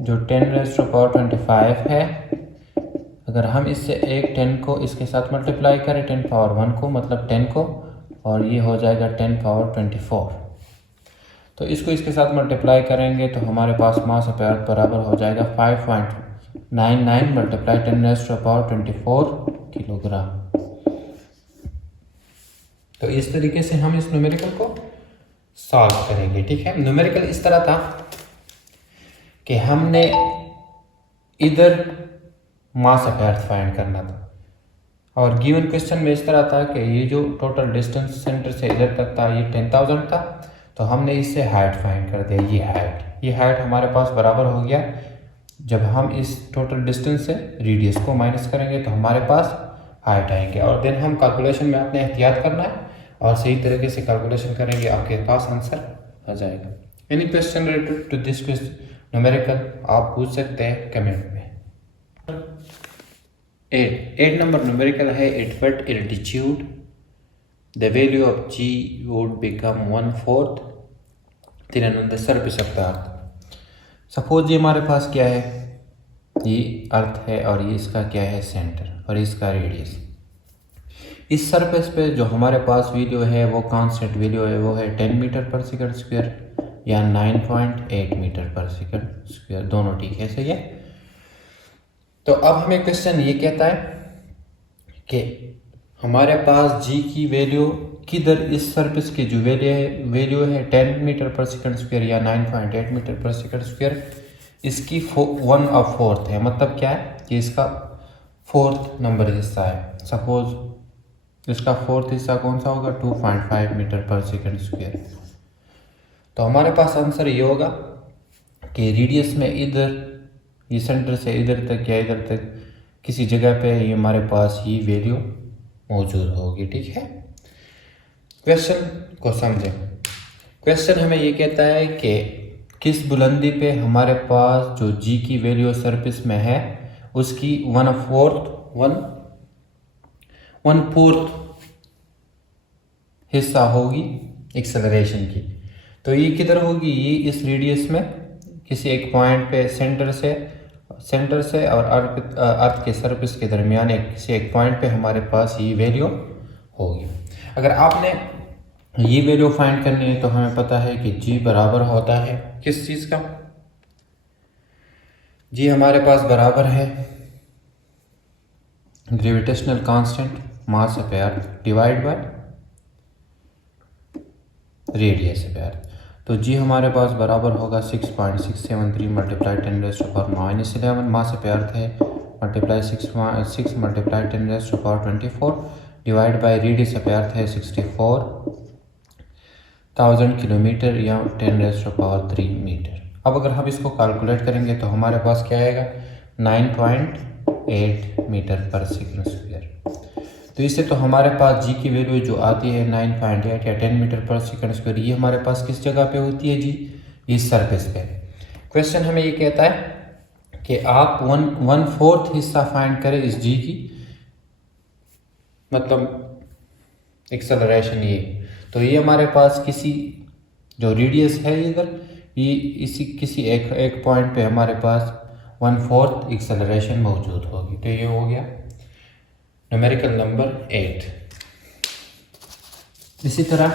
जो 10⁻25 है, अगर हम इससे एक 10 को इसके साथ मल्टीप्लाई करें 10 पावर 1 को मतलब 10 को, और ये हो जाएगा 10 पावर 24, तो इसको इसके साथ मल्टीप्लाई करेंगे तो हमारे पास मास ऑफ अर्थ बराबर हो जाएगा 5.99 मल्टीप्लाई 10⁻24 किलोग्राम। तो इस तरीके से हम इस न्यूमेरिकल को सॉल्व करेंगे, ठीक है। न्यूमेरिकल इस तरह था कि हमने इधर मास ऑफ अर्थ फाइंड करना था और गिवन क्वेश्चन में इस तरह था कि ये जो टोटल डिस्टेंस सेंटर से इधर तक था ये 10,000 था, तो हमने इससे हाइट फाइंड कर दिया, ये हाइट हमारे पास बराबर हो गया, जब हम इस टोटल डिस्टेंस से रेडियस को माइनस करेंगे तो हमारे पास हाइट आएंगे, और देन हम कैलकुलेशन में अपने एहतियात करना है और सही तरीके से कैलकुलेशन करेंगे, आपके पास आंसर आ जाएगा। Any question related to this numerical आप पूछ सकते हैं कमेंट में। 8 नंबर न्यूमेरिकल है, at what altitude the value of G would become 1/4 thinner on the surface of the earth. Suppose ये हमारे पास क्या है, ये अर्थ है और ये इसका क्या है सेंटर और इसका रेडियस। इस सरफेस पे जो हमारे पास वैल्यू है वो कांस्टेंट वैल्यू है, वो है 10 मीटर पर सेकंड स्क्वायर या 9.8 मीटर पर सेकंड स्क्वायर, दोनों ठीक है, सही है। तो अब हमें क्वेश्चन ये कहता है कि हमारे पास G की वैल्यू किधर, इस सरफेस की जो वैल्यू है 10 मीटर पर सेकंड स्क्वायर या 9.8 मीटर पर सेकंड स्क्वायर, इसकी 1/4 है, मतलब क्या है कि इसका 4th नंबर हिस्सा है। सपोज इसका 4th हिस्सा कौन सा होगा 2.5 मीटर पर सेकंड स्क्वायर, तो हमारे पास आंसर ये होगा कि रेडियस में इधर ये सेंटर से इधर तक या इधर तक किसी जगह पे ये हमारे पास ये वैल्यू मौजूद होगी, ठीक है। क्वेश्चन को समझें। क्वेश्चन हमें ये कहता है कि किस बुलंदी पे हमारे पास जो G की वैल्यू सरफेस में है उसकी 1/4 हिस्सा होगी एक्सेलरेशन की। तो तो ये किधर होगी, ये इस रेडियस में किसी एक पॉइंट पे सेंटर से और अर्थ के सरफेस के दरमियान किसी एक पॉइंट पे हमारे पास ये वैल्यू होगी। अगर आपने ये वैल्यू फाइंड करनी है तो हमें पता है कि जी बराबर होता है किस चीज़ का, जी हमारे पास बराबर है gravitational constant mass of earth divide by radius of earth. तो जी हमारे पास बराबर होगा 6.673 मल्टीप्लाई 10⁻⁻11 मास ऑफ अर्थ है, multiply 6 multiply 10⁻24 divide by radius of earth है 64,000 किलोमीटर या 10⁻³ मीटर। अब अगर हम इसको कैलकुलेट करेंगे तो हमारे पास क्या आएगा, 9.8 मीटर पर सेकंड स्क्वायर। तो इससे तो हमारे पास जी की वैल्यू जो आती है 9.8 या 10 मीटर पर सेकंड स्क्वायर, ये हमारे पास किस जगह पे होती है जी, इस सरफेस पे। क्वेश्चन हमें ये कहता है कि आप 1/4 हिस्सा फाइंड करें इस जी की, मतलब एक्सेलरेशन ये। तो ये हमारे पास किसी जो रेडियस है इधर, ये इसी किसी एक पॉइंट पे हमारे पास 1/4 एक्सेलरेशन मौजूद होगी। तो ये हो गया न्यूमेरिकल नंबर 8। इसी तरह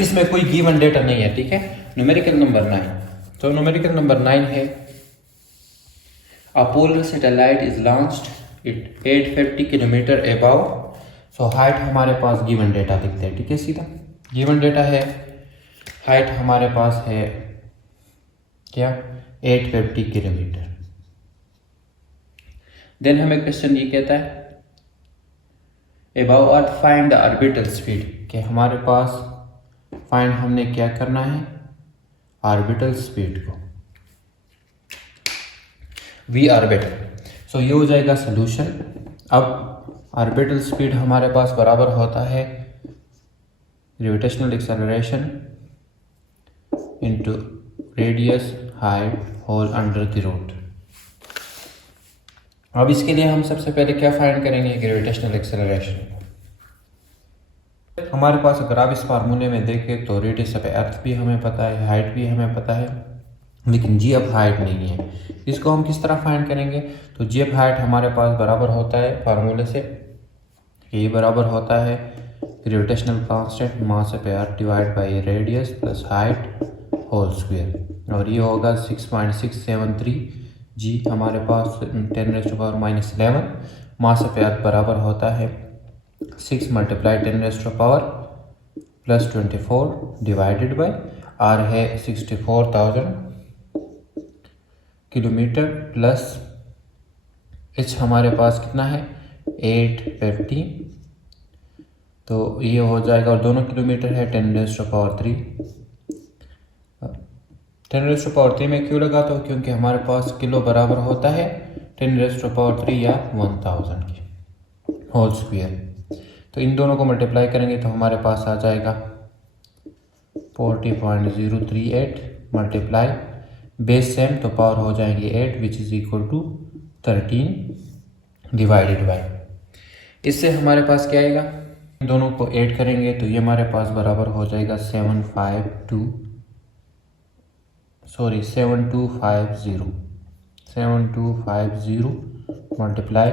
इसमें कोई गिवन डेटा नहीं है, ठीक है। न्यूमेरिकल नंबर 9, तो न्यूमेरिकल नंबर 9 है a polar satellite is launched it 850 kilometre above. So height हमारे पास गिवन डेटा लिखते हैं, ठीक है। सीधा गिवन डेटा है, हाइट हमारे पास है क्या, 850 किलोमीटर। देन हमें क्वेश्चन ये कहता है above earth find the orbital speed, कि हमारे पास फाइंड हमने क्या करना है, ऑर्बिटल स्पीड को, वी ऑर्बिटल। सो ये हो जाएगा सोल्यूशन। अब ऑर्बिटल स्पीड हमारे पास बराबर होता है gravitational acceleration into radius height whole under the root. अब इसके लिए हम सबसे पहले क्या फाइंड करेंगे, ग्रेविटेशनल एक्सेलरेशन। हमारे पास अगर आप इस फार्मूले में देखें तो रेडियस ऑफ अर्थ भी हमें पता है, हाइट भी हमें पता है, लेकिन जी ऑफ हाइट नहीं है। इसको हम किस तरह फाइंड करेंगे, तो जी ऑफ हाइट हमारे पास बराबर होता है फार्मूले से, ये बराबर होता है gravitational constant mass of earth divide by radius plus height whole square, और ये होगा 6.673 जी हमारे पास 10⁻⁻11 मास ऑफ अर्थ बराबर होता है 6 मल्टीप्लाई 10⁻⁻+24 डिवाइडेड बाय आर है 64,000 किलोमीटर प्लस एच हमारे पास कितना है 850, तो ये हो जाएगा, और दोनों किलोमीटर है 10⁻³ 10⁻³ में क्यों लगाता हूँ, क्योंकि हमारे पास किलो बराबर होता है 10⁻³ या 1000 की होल स्क्वायर। तो इन दोनों को मल्टीप्लाई करेंगे तो हमारे पास आ जाएगा 40.038 मल्टीप्लाई बेस सेम तो पावर हो जाएंगे 8 which is equal to 13 divided by, इससे हमारे पास क्या आएगा, दोनों को ऐड करेंगे तो ये हमारे पास बराबर हो जाएगा 7250 मल्टीप्लाई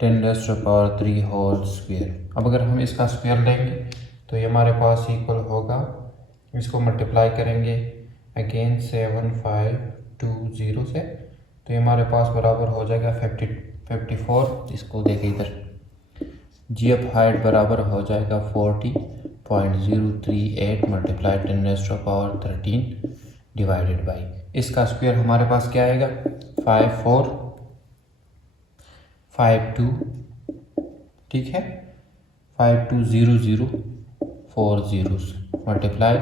10⁻³ होल स्क्वायर। अब अगर हम इसका स्क्वायर लेंगे तो ये हमारे पास इक्वल होगा, इसको मल्टीप्लाई करेंगे अगेन 7520 से, तो ये हमारे पास बराबर हो जाएगा 54। इसको देखें इधर, जी ऑफ हाइट बराबर हो जाएगा 40.038 मल्टीप्लाई 10⁻13 डिवाइडेड बाई, इसका स्क्वायर हमारे पास क्या आएगा 5452, ठीक है 520040 मल्टीप्लाई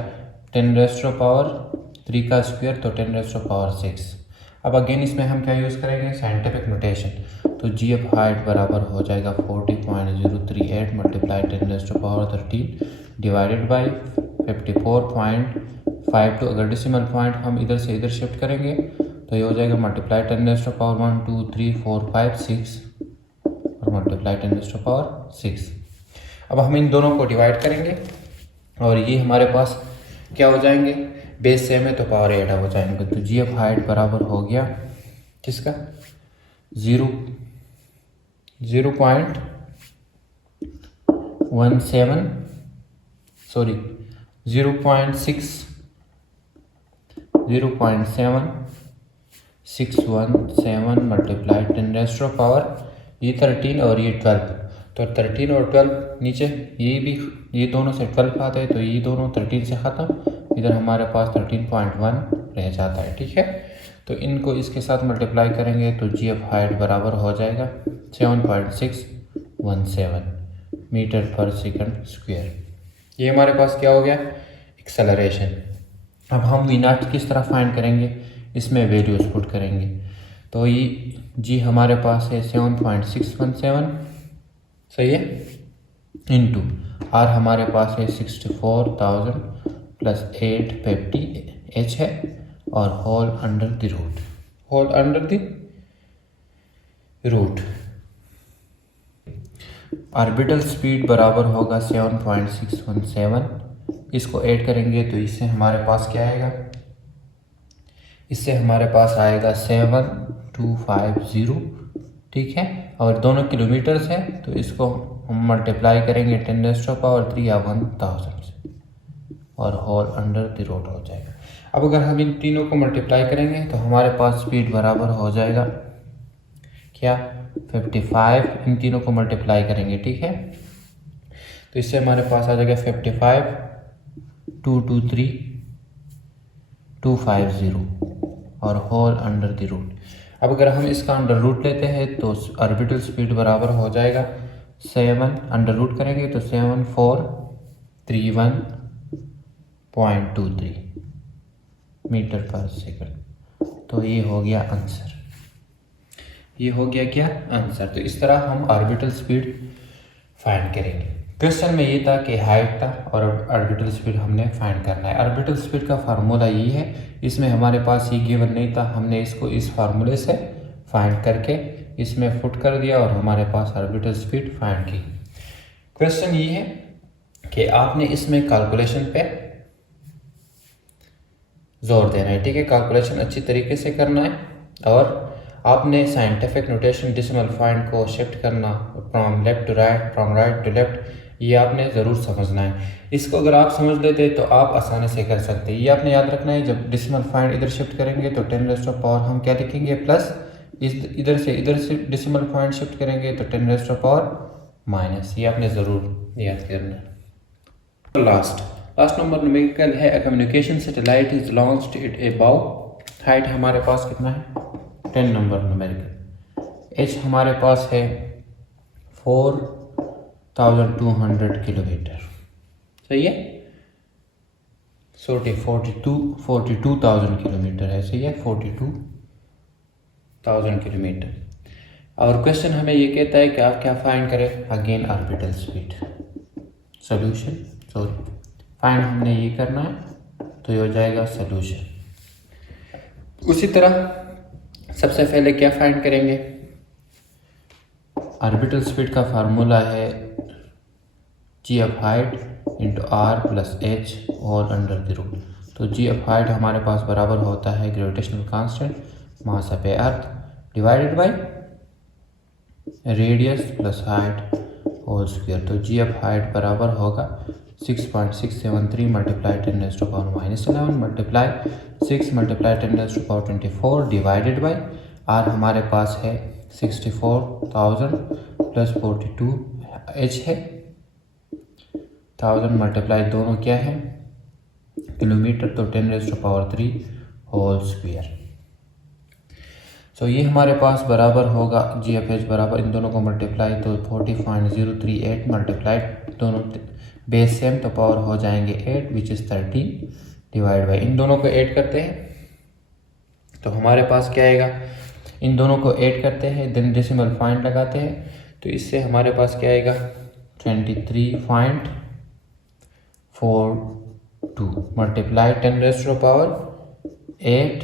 10⁻³ का स्क्वायर तो 10⁻6। अब अगेन इसमें हम क्या यूज़ करेंगे, साइंटिफिक नोटेशन, तो जी ऑफ हाइट बराबर हो जाएगा 40.038 मल्टीप्लाई 10⁻13 डिवाइडेड बाई 54.52। अगर डेसिमल पॉइंट हम इधर से इधर शिफ्ट करेंगे तो ये हो जाएगा मल्टीप्लाई 10⁻1 2 3 4 5 6 और मल्टीप्लाई 10⁻6। अब हम इन दोनों को डिवाइड करेंगे और ये हमारे पास क्या हो जाएंगे, बेस सेम है तो पावर 8 हो जाएंगे। तो जी ऑफ हाइट बराबर हो गया किसका, 0.17 सॉरी 0.717 मल्टीप्लाई 10⁻⁴ ये 13 और ये 12, तो 13 और 12 नीचे ये दोनों से 12 आते हैं तो ये दोनों 13 से ख़त्म, इधर हमारे पास 13.1 रह जाता है। ठीक है, तो इनको इसके साथ मल्टीप्लाई करेंगे तो जी ऑफ हाइट बराबर हो जाएगा 7.617 मीटर पर सेकंड स्क्वायर। ये हमारे पास क्या हो गया, एक्सेलरेशन। अब हम वी नॉट किस तरह फाइंड करेंगे, इसमें वैल्यूज पुट करेंगे। तो ये जी हमारे पास है 7.617 सही है, इनटू आर हमारे पास है 64,000 प्लस 850 एच है और whole under the root. Orbital speed बराबर होगा 7.617, इसको ऐड करेंगे तो इससे हमारे पास क्या आएगा, इससे हमारे पास आएगा 7250। ठीक है, और दोनों किलोमीटर्स है तो इसको हम मल्टीप्लाई करेंगे 10⁻³ या 1000 से और होल अंडर द रूट हो जाएगा। अब अगर हम इन तीनों को मल्टीप्लाई करेंगे तो हमारे पास स्पीड बराबर हो जाएगा क्या, 55। इन तीनों को मल्टीप्लाई करेंगे, ठीक है, तो इससे हमारे पास आ जाएगा 55,223,250 और होल अंडर द रूट। अब अगर हम इसका अंडर रूट लेते हैं तो ऑर्बिटल स्पीड बराबर हो जाएगा 7, अंडर रूट करेंगे तो 7431.23 मीटर पर सेकंड। तो ये हो गया आंसर, ये हो गया क्या आंसर। तो इस तरह हम ऑर्बिटल स्पीड फाइंड करेंगे। क्वेश्चन में ये था कि हाइट था और ऑर्बिटल स्पीड हमने फाइंड करना है। ऑर्बिटल स्पीड का फार्मूला ये है, इसमें हमारे पास ये गिवन नहीं था, हमने इसको इस फार्मूले से फाइंड करके इसमें पुट कर दिया और हमारे पास ऑर्बिटल स्पीड फाइंड की। क्वेश्चन ये है कि आपने इसमें कैलकुलेशन पे जोर देना है, ठीक है, कैलकुलेशन अच्छी तरीके से करना है और आपने साइंटिफिक नोटेशन डेसिमल पॉइंट को शिफ्ट करना from left to right, from right to left, ये आपने ज़रूर समझना है। इसको अगर आप समझ लेते तो आप आसानी से कर सकते हैं। ये आपने याद रखना है, जब डेसिमल पॉइंट इधर शिफ्ट करेंगे तो 10⁻⁴ हम क्या लिखेंगे प्लस, इधर से डेसिमल पॉइंट शिफ्ट करेंगे तो 10⁻⁻, ये आपने ज़रूर याद करना है। लास्ट नंबर न्यूमेरिकल है, a communication satellite is launched at about, height हमारे पास कितना है 10 नंबर न्यूमेरिकल, एच हमारे पास है 4200 किलोमीटर, सही है, 42,000 किलोमीटर है, सही है, 42,000 किलोमीटर। और क्वेश्चन हमें ये कहता है कि आप क्या फाइंड करें, again orbital speed. Solution find हमने ये करना है तो ये हो जाएगा सोल्यूशन। उसी तरह सबसे पहले क्या फाइंड करेंगे, ऑर्बिटल स्पीड का फार्मूला है g of height into r plus h whole under the root. तो जी ऑफ हाइट हमारे पास बराबर होता है gravitational constant mass of earth divided by radius plus height whole square. तो जी ऑफ हाइट बराबर होगा 6.673 multiply 10⁻⁻11 multiply 6 multiply 10⁻24 divided by r हमारे पास है 64,000 प्लस 42 एच है, 1000 मल्टीप्लाई दोनों क्या है किलोमीटर, तो 10⁻³ होल स्क्वायर। सो ये हमारे पास बराबर होगा जी एफ एच बराबर, इन दोनों को मल्टीप्लाई तो 40.038 मल्टीप्लाई दोनों बेस सेम तो पावर हो जाएंगे 8 विच इज़ 13 डिवाइड बाई, इन दोनों को ऐड करते हैं तो हमारे पास क्या आएगा, इन दोनों को ऐड करते हैं देन डेसिमल पॉइंट लगाते हैं तो इससे हमारे पास क्या आएगा 23.42 मल्टीप्लाई 10⁻⁸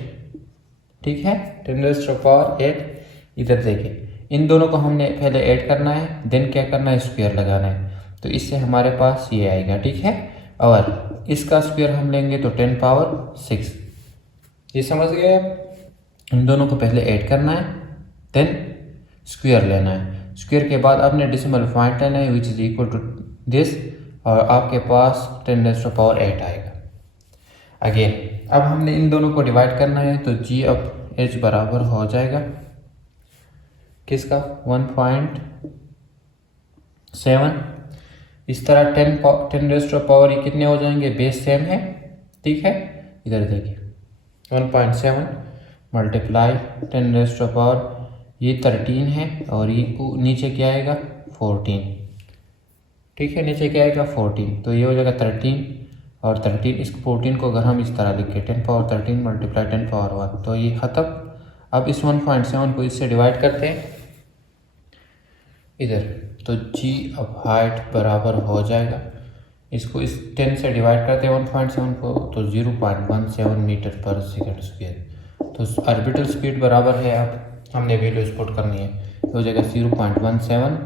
ठीक है, 10⁻⁸। इधर देखिए इन दोनों को हमने पहले ऐड करना है देन क्या करना है स्क्वायर लगाना है, तो इससे हमारे पास ये आएगा, ठीक है। और इसका स्क्वायर हम लेंगे तो 10 पावर 6। ये समझ गए आप? इन दोनों को पहले ऐड करना है, देन स्क्वायर लेना है। स्क्वायर के बाद आपने डेसिमल पॉइंट लेना है which is equal to this, और आपके पास 10⁻8 आएगा। अगेन अब हमने इन दोनों को डिवाइड करना है, तो जी अब एच बराबर हो जाएगा किसका, 1.7। इस तरह 10⁻, ये कितने हो जाएंगे, बेस सेम है, ठीक है। इधर देखिए 1.7 मल्टीप्लाई 10⁻, ये 13 है, और ये नीचे क्या आएगा 14, ठीक है। नीचे क्या आएगा 14, तो ये हो जाएगा 13 और 13, इस 14 को अगर हम इस तरह लिखे 10⁻13 मल्टीप्लाई 10⁻1, तो ये ख़त्म। अब इस 1.7 को इससे डिवाइड करते हैं इधर, तो जी अब हाइट बराबर हो जाएगा, इसको इस 10 से डिवाइड करते हैं 1.7 को, तो 0.17 मीटर पर सेकंड स्क्वायर। तो ऑर्बिटल स्पीड बराबर है, अब हमने वैल्यूज पुट करनी है, तो हो जाएगा 0.17।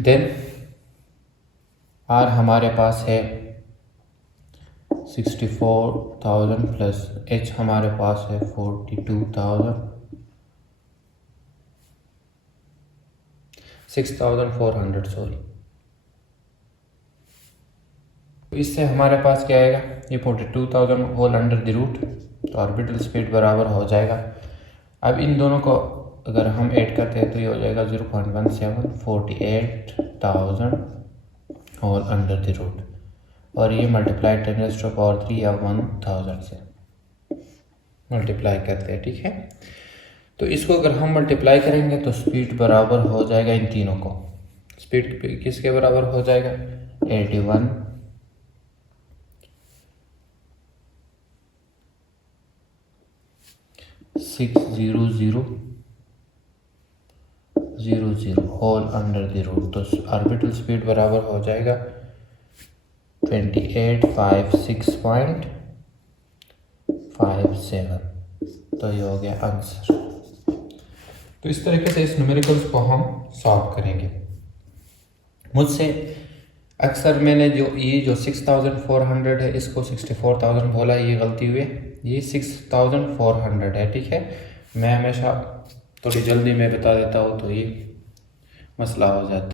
देन आर हमारे पास है 64,000 प्लस एच हमारे पास है 6,400 सॉरी। तो इससे हमारे पास क्या आएगा, ये 42,000 होल अंडर द रूट, तो ऑर्बिटल स्पीड बराबर हो जाएगा। अब इन दोनों को अगर हम ऐड करते हैं तो ये हो जाएगा 0.17 48,000 होल अंडर द रूट, और ये मल्टीप्लाई 10⁻³ या 1000 से मल्टीप्लाई करते हैं, ठीक है। तो इसको अगर हम मल्टीप्लाई करेंगे तो स्पीड बराबर हो जाएगा, इन तीनों को स्पीड किसके बराबर हो जाएगा 81 60000 होल अंडर द रूट। तो ऑर्बिटल स्पीड बराबर हो जाएगा 2856.57। तो ये हो गया आंसर। तो इस तरीके से इस न्यूमेरिकल्स को हम सॉल्व करेंगे। मुझसे अक्सर मैंने जो 6400 है इसको 64,000 बोला, ये गलती हुई, ये 6400 है, ठीक है। मैं हमेशा थोड़ी जल्दी में बता देता हूँ तो ये मसला हो जाता है।